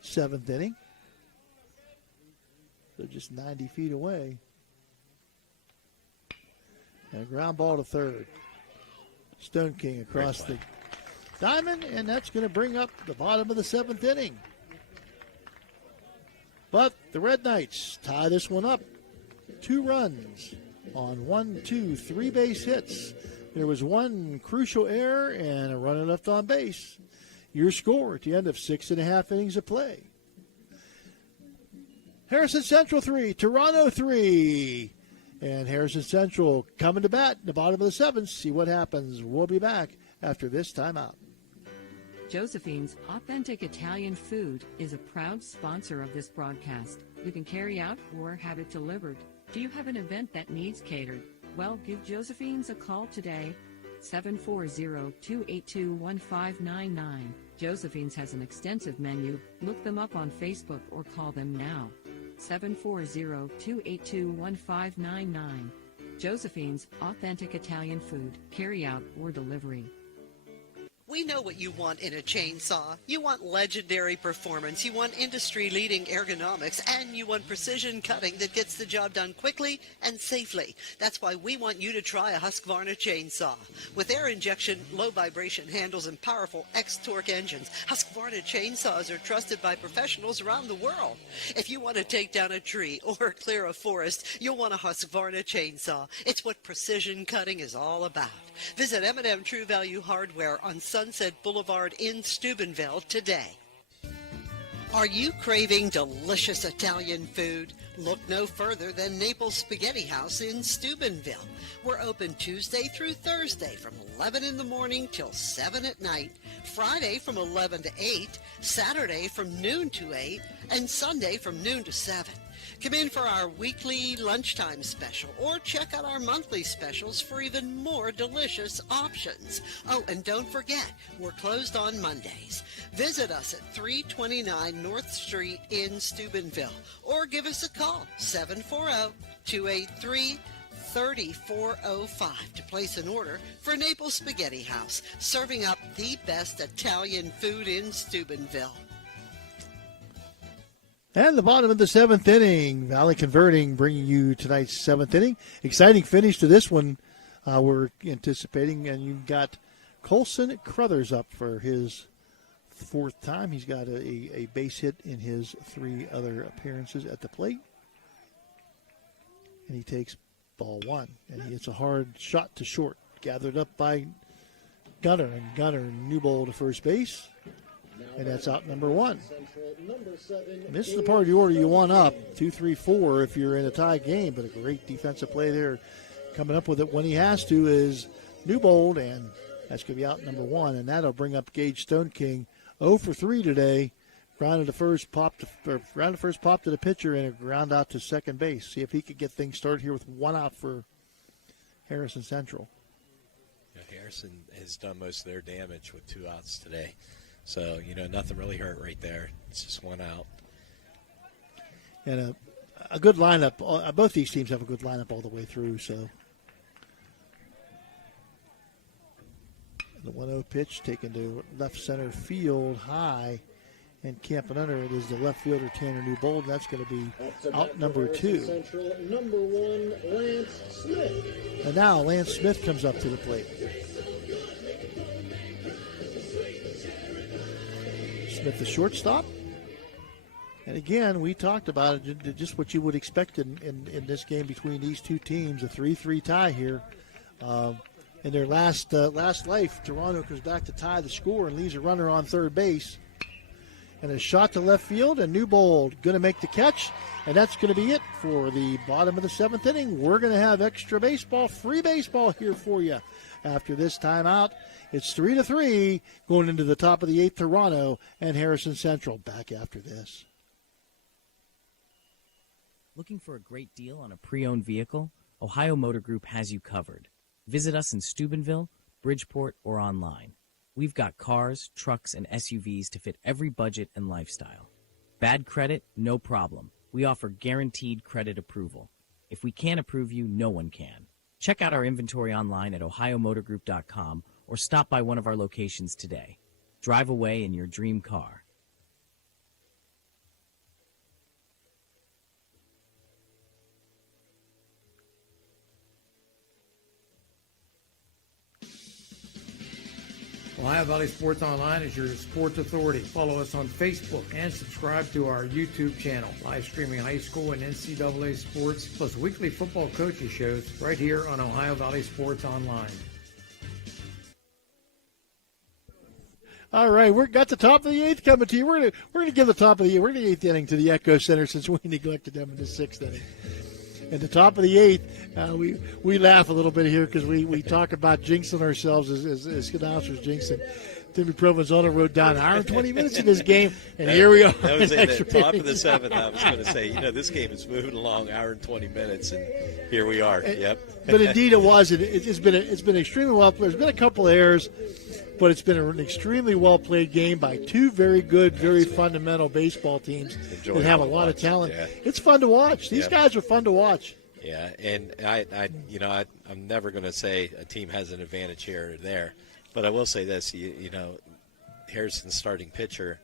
7th inning. They're just 90 feet away. And a ground ball to third. Stone King across the diamond, and that's going to bring up the bottom of the 7th inning. But the Red Knights tie this one up. 2 runs on 1, 2, 3 base hits. There was 1 crucial error and a runner left on base. Your score at the end of 6.5 innings of play. Harrison Central 3, Toronto 3. And Harrison Central coming to bat in the bottom of the 7th. See what happens. We'll be back after this timeout. Josephine's Authentic Italian Food is a proud sponsor of this broadcast. You can carry out or have it delivered. Do you have an event that needs catered? Well, give Josephine's a call today, 740-282-1599. Josephine's has an extensive menu. Look them up on Facebook or call them now. 740-282-1599. Josephine's, authentic Italian food, carry out or delivery. We know what you want in a chainsaw. You want legendary performance, you want industry-leading ergonomics, and you want precision cutting that gets the job done quickly and safely. That's why we want you to try a Husqvarna chainsaw. With air injection, low vibration handles, and powerful X-Torque engines, Husqvarna chainsaws are trusted by professionals around the world. If you want to take down a tree or clear a forest, you'll want a Husqvarna chainsaw. It's what precision cutting is all about. Visit M&M True Value Hardware on Sunset Boulevard in Steubenville today. Are you craving delicious Italian food? Look no further than Naples Spaghetti House in Steubenville. We're open Tuesday through Thursday from 11 in the morning till 7 at night, Friday from 11 to 8, Saturday from noon to 8, and Sunday from noon to 7. Come in for our weekly lunchtime special or check out our monthly specials for even more delicious options. Oh, and don't forget, we're closed on Mondays. Visit us at 329 North Street in Steubenville or give us a call, 740-283-3405 to place an order for Naples Spaghetti House, serving up the best Italian food in Steubenville. And the bottom of the seventh inning, Valley Converting bringing you tonight's seventh inning. Exciting finish to this one we're anticipating. And you've got Colson Crothers up for his fourth time. He's got a base hit in his three other appearances at the plate. And he takes ball one. And he hits a hard shot to short. Gathered up by Gunner. And Gunner Newbold to first base. And that's out number one. And this is the part of the order you want up, 2, 3, 4 if you're in a tie game, but a great defensive play there. Coming up with it when he has to is Newbold, and that's going to be out number one, and that'll bring up Gage Stoneking 0 for 3 today. Grounded to first, popped to the pitcher, and a ground out to second base. See if he could get things started here with one out for Harrison Central. Yeah, Harrison has done most of their damage with 2 outs today. So, nothing really hurt right there. It's just 1 out. And a good lineup. Both these teams have a good lineup all the way through. So the 1-0 pitch taken to left center field high and camping under it is the left fielder Tanner Newbold. That's going to be out number 2. Central, number 1, Lance Smith. And now Lance Smith comes up to the plate. Smith, the shortstop. And again, we talked about it, just what you would expect in this game between these two teams, a 3-3 tie here. In their last life, Toronto comes back to tie the score and leaves a runner on third base. And a shot to left field, and Newbold going to make the catch. And that's going to be it for the bottom of the seventh inning. We're going to have extra baseball, free baseball here for you after this timeout. It's 3-3 going into the top of the eighth, Toronto and Harrison Central. Back after this. Looking for a great deal on a pre-owned vehicle? Ohio Motor Group has you covered. Visit us in Steubenville, Bridgeport, or online. We've got cars, trucks, and SUVs to fit every budget and lifestyle. Bad credit? No problem. We offer guaranteed credit approval. If we can't approve you, no one can. Check out our inventory online at ohiomotorgroup.com or stop by one of our locations today. Drive away in your dream car. Ohio Valley Sports Online is your sports authority. Follow us on Facebook and subscribe to our YouTube channel. Live streaming high school and NCAA sports, plus weekly football coaching shows right here on Ohio Valley Sports Online. All right, we're got the top of the eighth coming to you. We're gonna give the top of the eighth inning to the Echo Center since we neglected them in the sixth inning. At the top of the eighth, we laugh a little bit here because we talk about jinxing ourselves as announcers jinxing. Timmy Provenzano wrote down an hour and 20 minutes in this game, and here we are. That was in the Extra top of the innings. seventh. I was going to say, this game is moving along, hour and 20 minutes, and here we are. Yep. But indeed, it was. It's been extremely well played. There's been a couple of errors, but it's been an extremely well played game by two very good, very fundamental baseball teams that have a lot of talent. Yeah. It's fun to watch. These guys are fun to watch. Yeah, and I'm never going to say a team has an advantage here or there, but I will say this: Harrison's starting pitcher,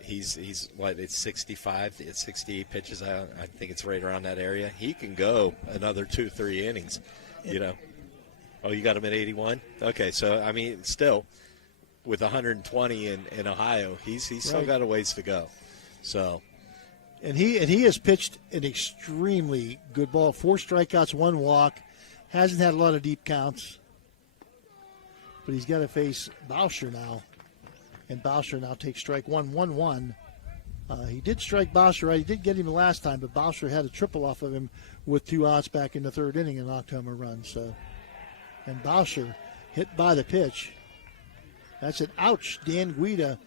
he's what? It's 65, it's 68 pitches. I think it's right around that area. He can go another 2-3 innings. Oh, you got him at 81. Okay, so still with 120 in Ohio, he's still got a ways to go. So. And he has pitched an extremely good ball. 4 strikeouts, 1 walk. Hasn't had a lot of deep counts. But he's got to face Bauscher now. And Bauscher now takes strike 1-1-1. He did strike Bauscher right. He did get him the last time, but Bauscher had a triple off of him with 2 outs back in the 3rd inning and knocked home a run. And Bauscher hit by the pitch. That's an ouch. Dan Guida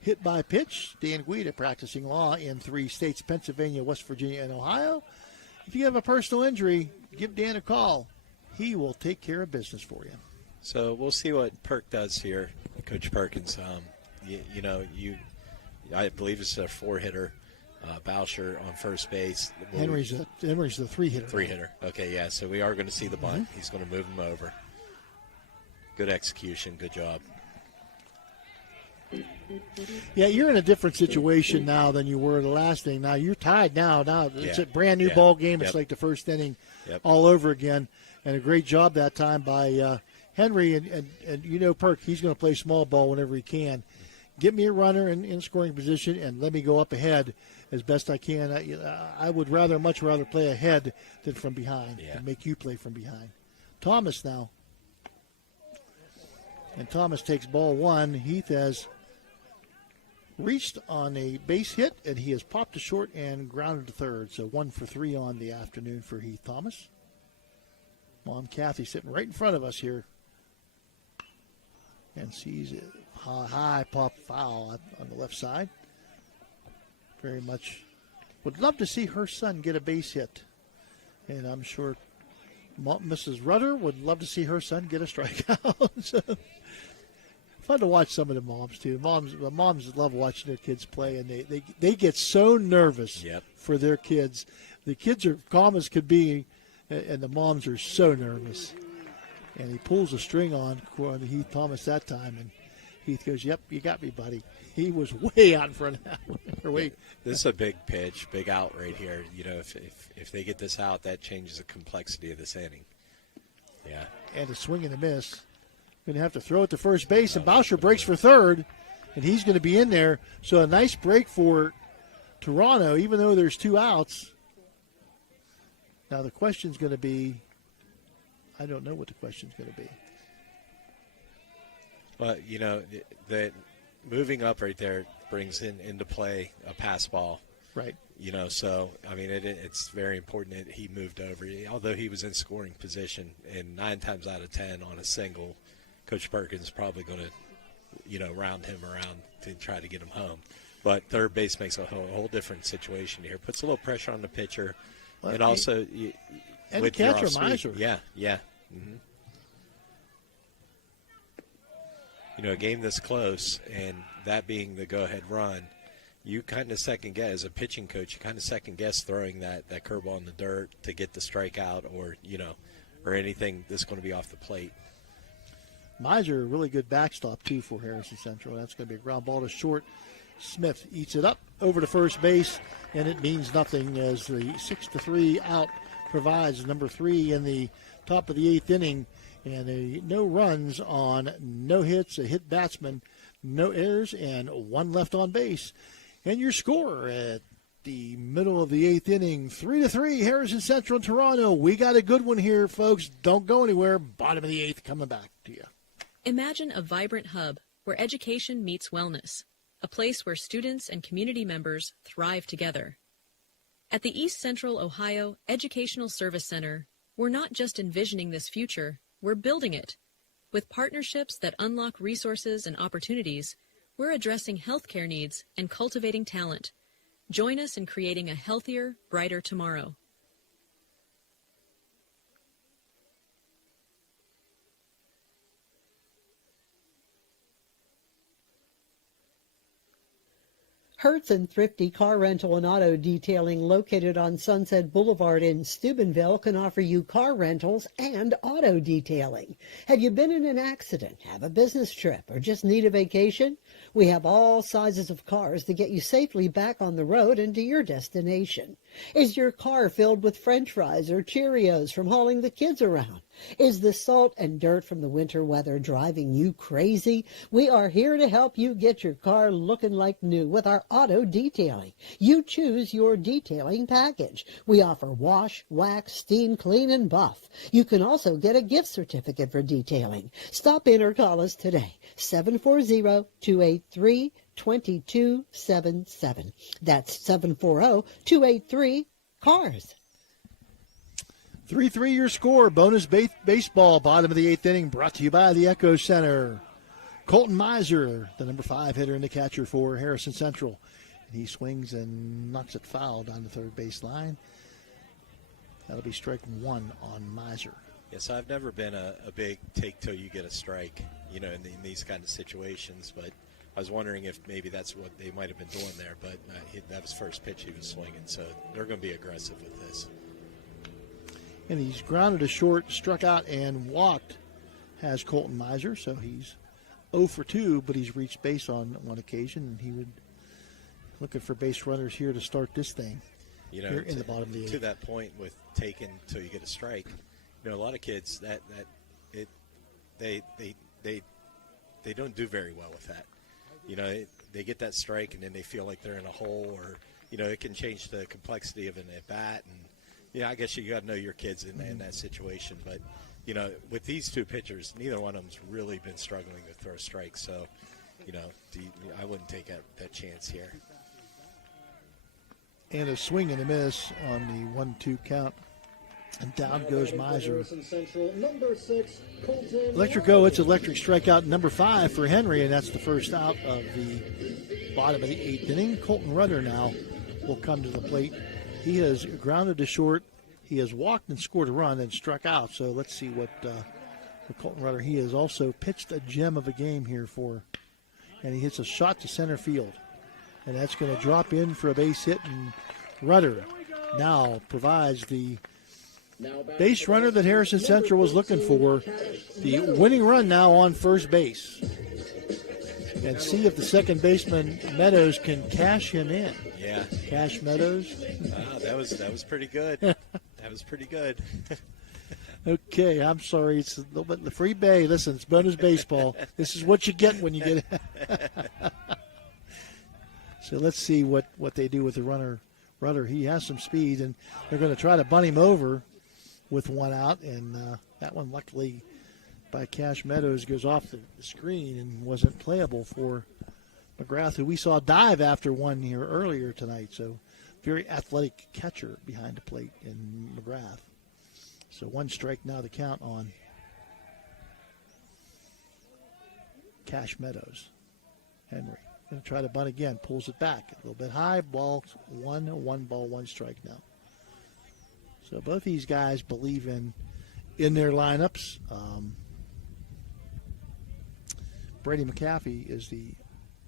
hit by pitch. Dan Guida practicing law in 3 states, Pennsylvania, West Virginia, and Ohio. If you have a personal injury, give Dan a call. He will take care of business for you. So we'll see what Perk does here, Coach Perkins. I believe it's a 4-hitter. Bauscher on first base. Henry's the 3-hitter. 3-hitter. Okay, yeah. So we are going to see the bunt. He's going to move him over. Good execution. Good job. Yeah, you're in a different situation now than you were the last inning. Now you're tied now. Now it's a brand new ball game. It's like the first inning all over again. And a great job that time by Henry. And Perk, he's going to play small ball whenever he can. Get me a runner in scoring position and let me go up ahead as best I can. I would much rather play ahead than from behind and make you play from behind. Thomas now. And Thomas takes ball 1. Heath has reached on a base hit, and he has popped to short and grounded to third. So 1 for 3 on the afternoon for Heath Thomas. Mom Kathy sitting right in front of us here. And sees a high pop foul on the left side. Very much would love to see her son get a base hit. And I'm sure Mrs. Rudder would love to see her son get a strikeout. So, fun to watch some of the moms, too. The moms love watching their kids play, and they get so nervous for their kids. The kids are calm as could be, and the moms are so nervous. And he pulls a string on Heath Thomas that time, and Heath goes, "Yep, you got me, buddy." He was way out in front of that one. This is a big pitch, big out right here. If they get this out, that changes the complexity of this inning. Yeah. And a swing and a miss. Going to have to throw it to first base, and Bauscher breaks for third, and he's going to be in there. So a nice break for Toronto, even though there's 2 outs. Now the question's going to be, I don't know what the question's going to be. Well, that moving up right there brings into play a pass ball. Right. So, it's very important that he moved over. Although he was in scoring position, and 9 times out of 10 on a single, Coach Perkins is probably going to, round him around to try to get him home. But third base makes a whole different situation here. Puts a little pressure on the pitcher. Well, and also and with catcher your off Miser. speed. Yeah. Mm-hmm. A game this close, and that being the go-ahead run, you kind of second-guess, as a pitching coach, you kind of second-guess throwing that curveball in the dirt to get the strikeout or anything that's going to be off the plate. Miser, a really good backstop, too, for Harrison Central. That's going to be a ground ball to short. Smith eats it up over to first base, and it means nothing as the 6-3 out provides number 3 in the top of the 8th inning. And no runs on no hits, a hit batsman, no errors, and 1 left on base. And your score at the middle of the 8th inning, 3-3, Harrison Central, Toronto. We got a good one here, folks. Don't go anywhere. Bottom of the 8th coming back to you. Imagine a vibrant hub where education meets wellness, a place where students and community members thrive together. At the East Central Ohio Educational Service Center, we're not just envisioning this future, we're building it. With partnerships that unlock resources and opportunities, we're addressing healthcare needs and cultivating talent. Join us in creating a healthier, brighter tomorrow. Hertz and Thrifty Car Rental and Auto Detailing, located on Sunset Boulevard in Steubenville, can offer you car rentals and auto detailing. Have you been in an accident, have a business trip, or just need a vacation? We have all sizes of cars to get you safely back on the road and to your destination. Is your car filled with French fries or Cheerios from hauling the kids around? Is the salt and dirt from the winter weather driving you crazy? We are here to help you get your car looking like new with our auto detailing. You choose your detailing package. We offer wash, wax, steam, clean, and buff. You can also get a gift certificate for detailing. Stop in or call us today, 740-283-2277. That's 740-283-CARS. 3-3 your score. Bonus baseball, bottom of the 8th inning, brought to you by the Echo Center. Colton Miser, the number 5 hitter and the catcher for Harrison Central. And he swings and knocks it foul down the third baseline. That'll be strike 1 on Miser. Yes, I've never been a big take till you get a strike, in these kind of situations. But I was wondering if maybe that's what they might have been doing there. But that was first pitch he was swinging, so they're going to be aggressive with this. And he's grounded to short, struck out, and walked, has Colton Miser. So he's 0 for 2, but he's reached base on one occasion, and he would looking for base runners here to start this thing. Here in the bottom of the 8th. To that point with taking till you get a strike, a lot of kids they don't do very well with that. They get that strike and then they feel like they're in a hole, or it can change the complexity of an at bat. And I guess you got to know your kids in that situation. But with these two pitchers, neither one of them's really been struggling to throw strikes. So I wouldn't take that chance here. And a swing and a miss on the 1-2 count. And down goes Miser. Electric go. It's electric strikeout number 5 for Henry, and that's the first out of the bottom of the 8th inning. Colton Rudder now will come to the plate. He has grounded to short. He has walked and scored a run and struck out. So let's see what Colton Rudder. He has also pitched a gem of a game here and he hits a shot to center field. And that's going to drop in for a base hit, and Rudder now provides the base runner that Harrison Central was looking for. The winning run now on first base. And see if the second baseman, Meadows, can cash him in. Yeah. Cash Meadows. That was pretty good. That was pretty good. Okay, I'm sorry. It's a little bit the free bay. Listen, it's bonus baseball. This is what you get when you get it. So let's see what they do with the Rudder. He has some speed, and they're going to try to bunt him over with one out. And that one, luckily, by Cash Meadows, goes off the screen and wasn't playable for McGrath, who we saw dive after one here earlier tonight. So very athletic catcher behind the plate in McGrath. So 1 strike now to count on Cash Meadows. Henry going to try to bunt again. Pulls it back. A little bit high. Ball 1 ball, 1 strike now. So both these guys believe in their lineups. Brady McAfee is the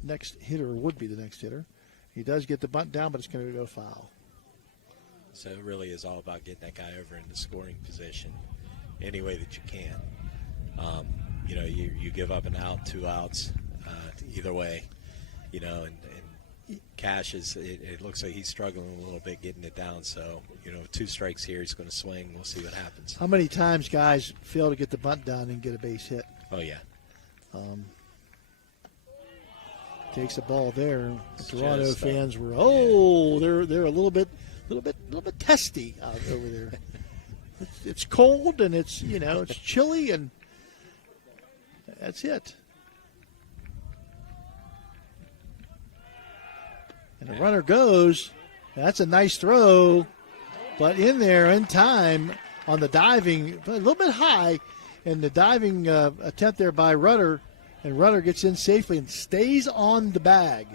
next hitter, or would be the next hitter. He does get the bunt down, but it's going to go foul. So it really is all about getting that guy over in the scoring position any way that you can. You give up an out, 2 outs, either way, and Cash it looks like he's struggling a little bit getting it down. So, 2 strikes here, he's going to swing. We'll see what happens. How many times guys fail to get the bunt down and get a base hit? Oh, yeah. Takes the ball there. The Toronto fans were, they're a little bit testy out over there. It's cold and it's it's chilly, and that's it. And the runner goes. That's a nice throw, but in there in time on the diving, a little bit high, And the diving attempt there by Rudder, and Rudder gets in safely and stays on the bag.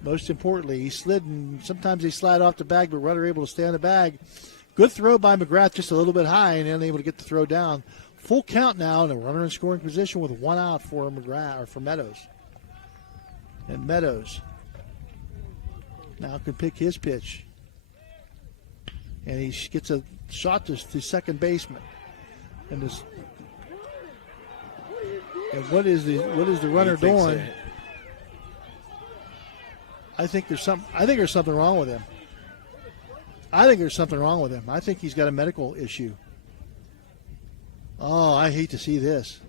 Most importantly, he slid, and sometimes they slide off the bag, but Rudder able to stay on the bag. Good throw by McGrath, just a little bit high, and unable to get the throw down. Full count now, and a runner in scoring position with 1 out for McGrath or for Meadows. And Meadows now can pick his pitch, and he gets a shot to second baseman. And this, and what is the runner doing? I think there's something wrong with him. I think he's got a medical issue. Oh, I hate to see this.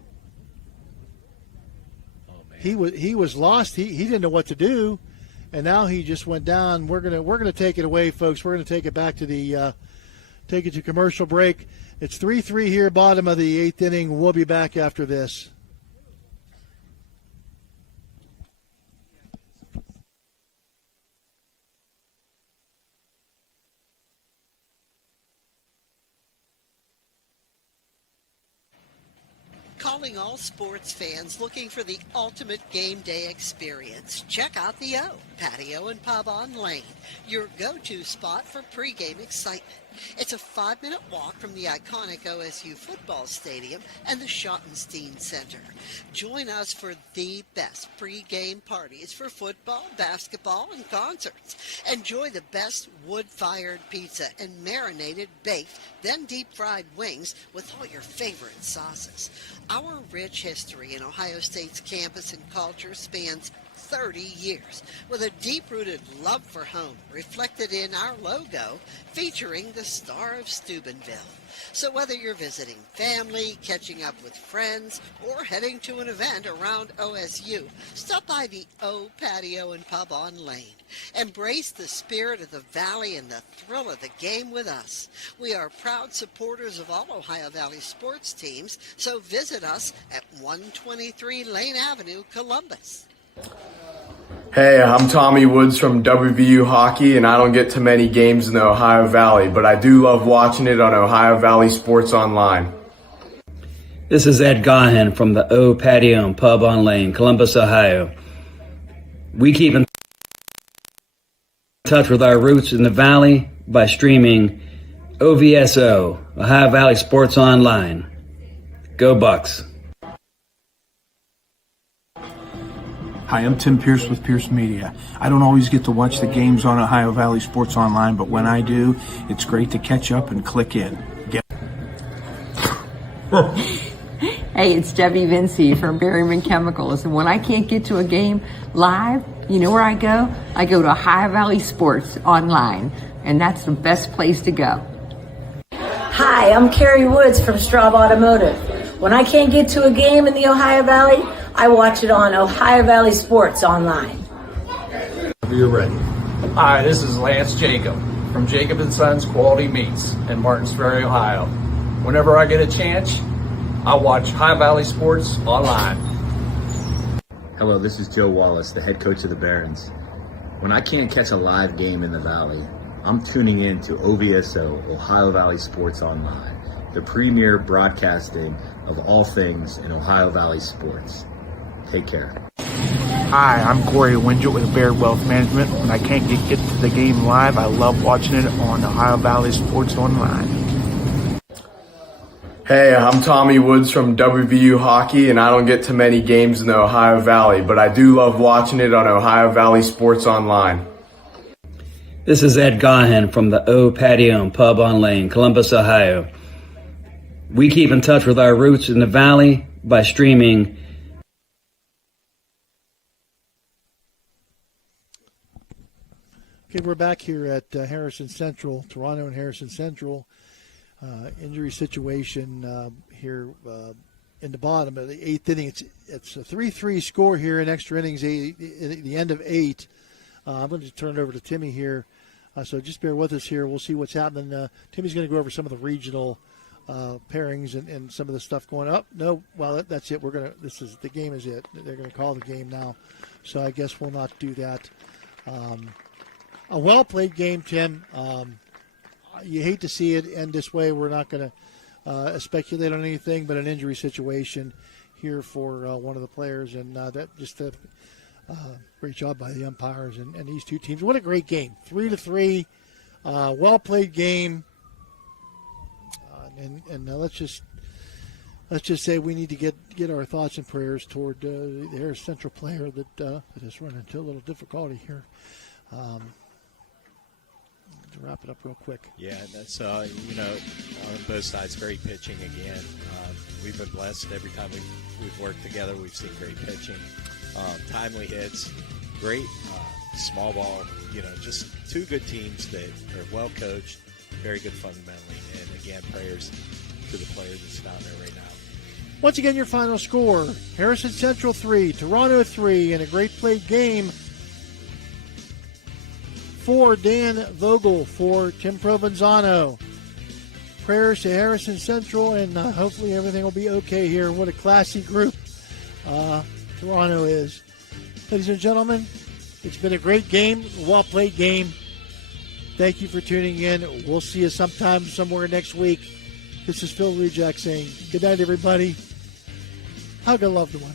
Oh, man. He was lost. He didn't know what to do, and now he just went down. We're gonna take it away, folks. We're gonna take it back to take it to commercial break. It's 3-3 here, bottom of the 8th inning. We'll be back after this. Calling all sports fans looking for the ultimate game day experience. Check out the O, Patio and Pub on Lane, your go-to spot for pregame excitement. It's a 5-minute walk from the iconic OSU football stadium and the Schottenstein Center. Join us for the best pregame parties for football, basketball, and concerts. Enjoy the best wood-fired pizza and marinated, baked, then deep-fried wings with all your favorite sauces. Our rich history in Ohio State's campus and culture spans 30 years, with a deep-rooted love for home reflected in our logo featuring the Star of Steubenville. So whether you're visiting family, catching up with friends, or heading to an event around OSU, stop by the O Patio and Pub on Lane. Embrace the spirit of the Valley and the thrill of the game with us. We are proud supporters of all Ohio Valley sports teams, so visit us at 123 Lane Avenue, Columbus. Hey, I'm Tommy Woods from WVU Hockey, and I don't get to many games in the Ohio Valley, but I do love watching it on Ohio Valley Sports Online. This is Ed Gahan from the O Patio and Pub on Lane, Columbus, Ohio. We keep in touch with our roots in the Valley by streaming OVSO, Ohio Valley Sports Online. Go Bucks. Hi, I'm Tim Pierce with Pierce Media. I don't always get to watch the games on Ohio Valley Sports Online, but when I do, it's great to catch up and click in. Hey, it's Debbie Vinci from Berryman Chemicals, and when I can't get to a game live, you know where I go? I go to Ohio Valley Sports Online, and that's the best place to go. Hi, I'm Carrie Woods from Straub Automotive. When I can't get to a game in the Ohio Valley, I watch it on Ohio Valley Sports Online. You're ready. Hi, this is Lance Jacob from Jacob & Sons Quality Meats in Martins Ferry, Ohio. Whenever I get a chance, I watch Ohio Valley Sports Online. Hello, this is Joe Wallace, the head coach of the Barons. When I can't catch a live game in the Valley, I'm tuning in to OVSO, Ohio Valley Sports Online, the premier broadcasting of all things in Ohio Valley sports. Take care. Hi, I'm Corey Winget with Baird Wealth Management. When I can't get to the game live, I love watching it on Ohio Valley Sports Online. Hey, I'm Tommy Woods from WVU Hockey, and I don't get to many games in the Ohio Valley, but I do love watching it on Ohio Valley Sports Online. This is Ed Gahan from the O Patio and Pub on Lane, Columbus, Ohio. We keep in touch with our roots in the Valley by streaming. Okay, we're back here at Harrison Central, Toronto and Harrison Central. Injury situation here in the bottom of the 8th inning. It's a 3-3 score here in extra innings, the end of 8. I'm going to turn it over to Timmy here. So just bear with us here. We'll see what's happening. Timmy's going to go over some of the regional pairings and some of the stuff going up. No, well, that's it. The game is it. They're going to call the game now. So I guess we'll not do that. A well-played game, Tim. You hate to see it end this way. We're not going to speculate on anything, but an injury situation here for one of the players, and that just a great job by the umpires and these two teams. What a great game, 3-3, well played game, and let's just say we need to get our thoughts and prayers toward the Harris Central player that has run into a little difficulty here. To wrap it up real quick. Yeah, that's, on both sides, great pitching again. We've been blessed every time we've worked together. We've seen great pitching, timely hits, great small ball, just two good teams that are well coached, very good fundamentally. And again, prayers to the player that's down there right now. Once again, your final score, Harrison Central 3, Toronto 3, and a great played game for Dan Vogel, for Tim Provenzano. Prayers to Harrison Central, and hopefully everything will be okay here. What a classy group Toronto is. Ladies and gentlemen, it's been a great game, a well-played game. Thank you for tuning in. We'll see you sometime, somewhere next week. This is Phil Rejak saying good night, everybody. Hug a loved one.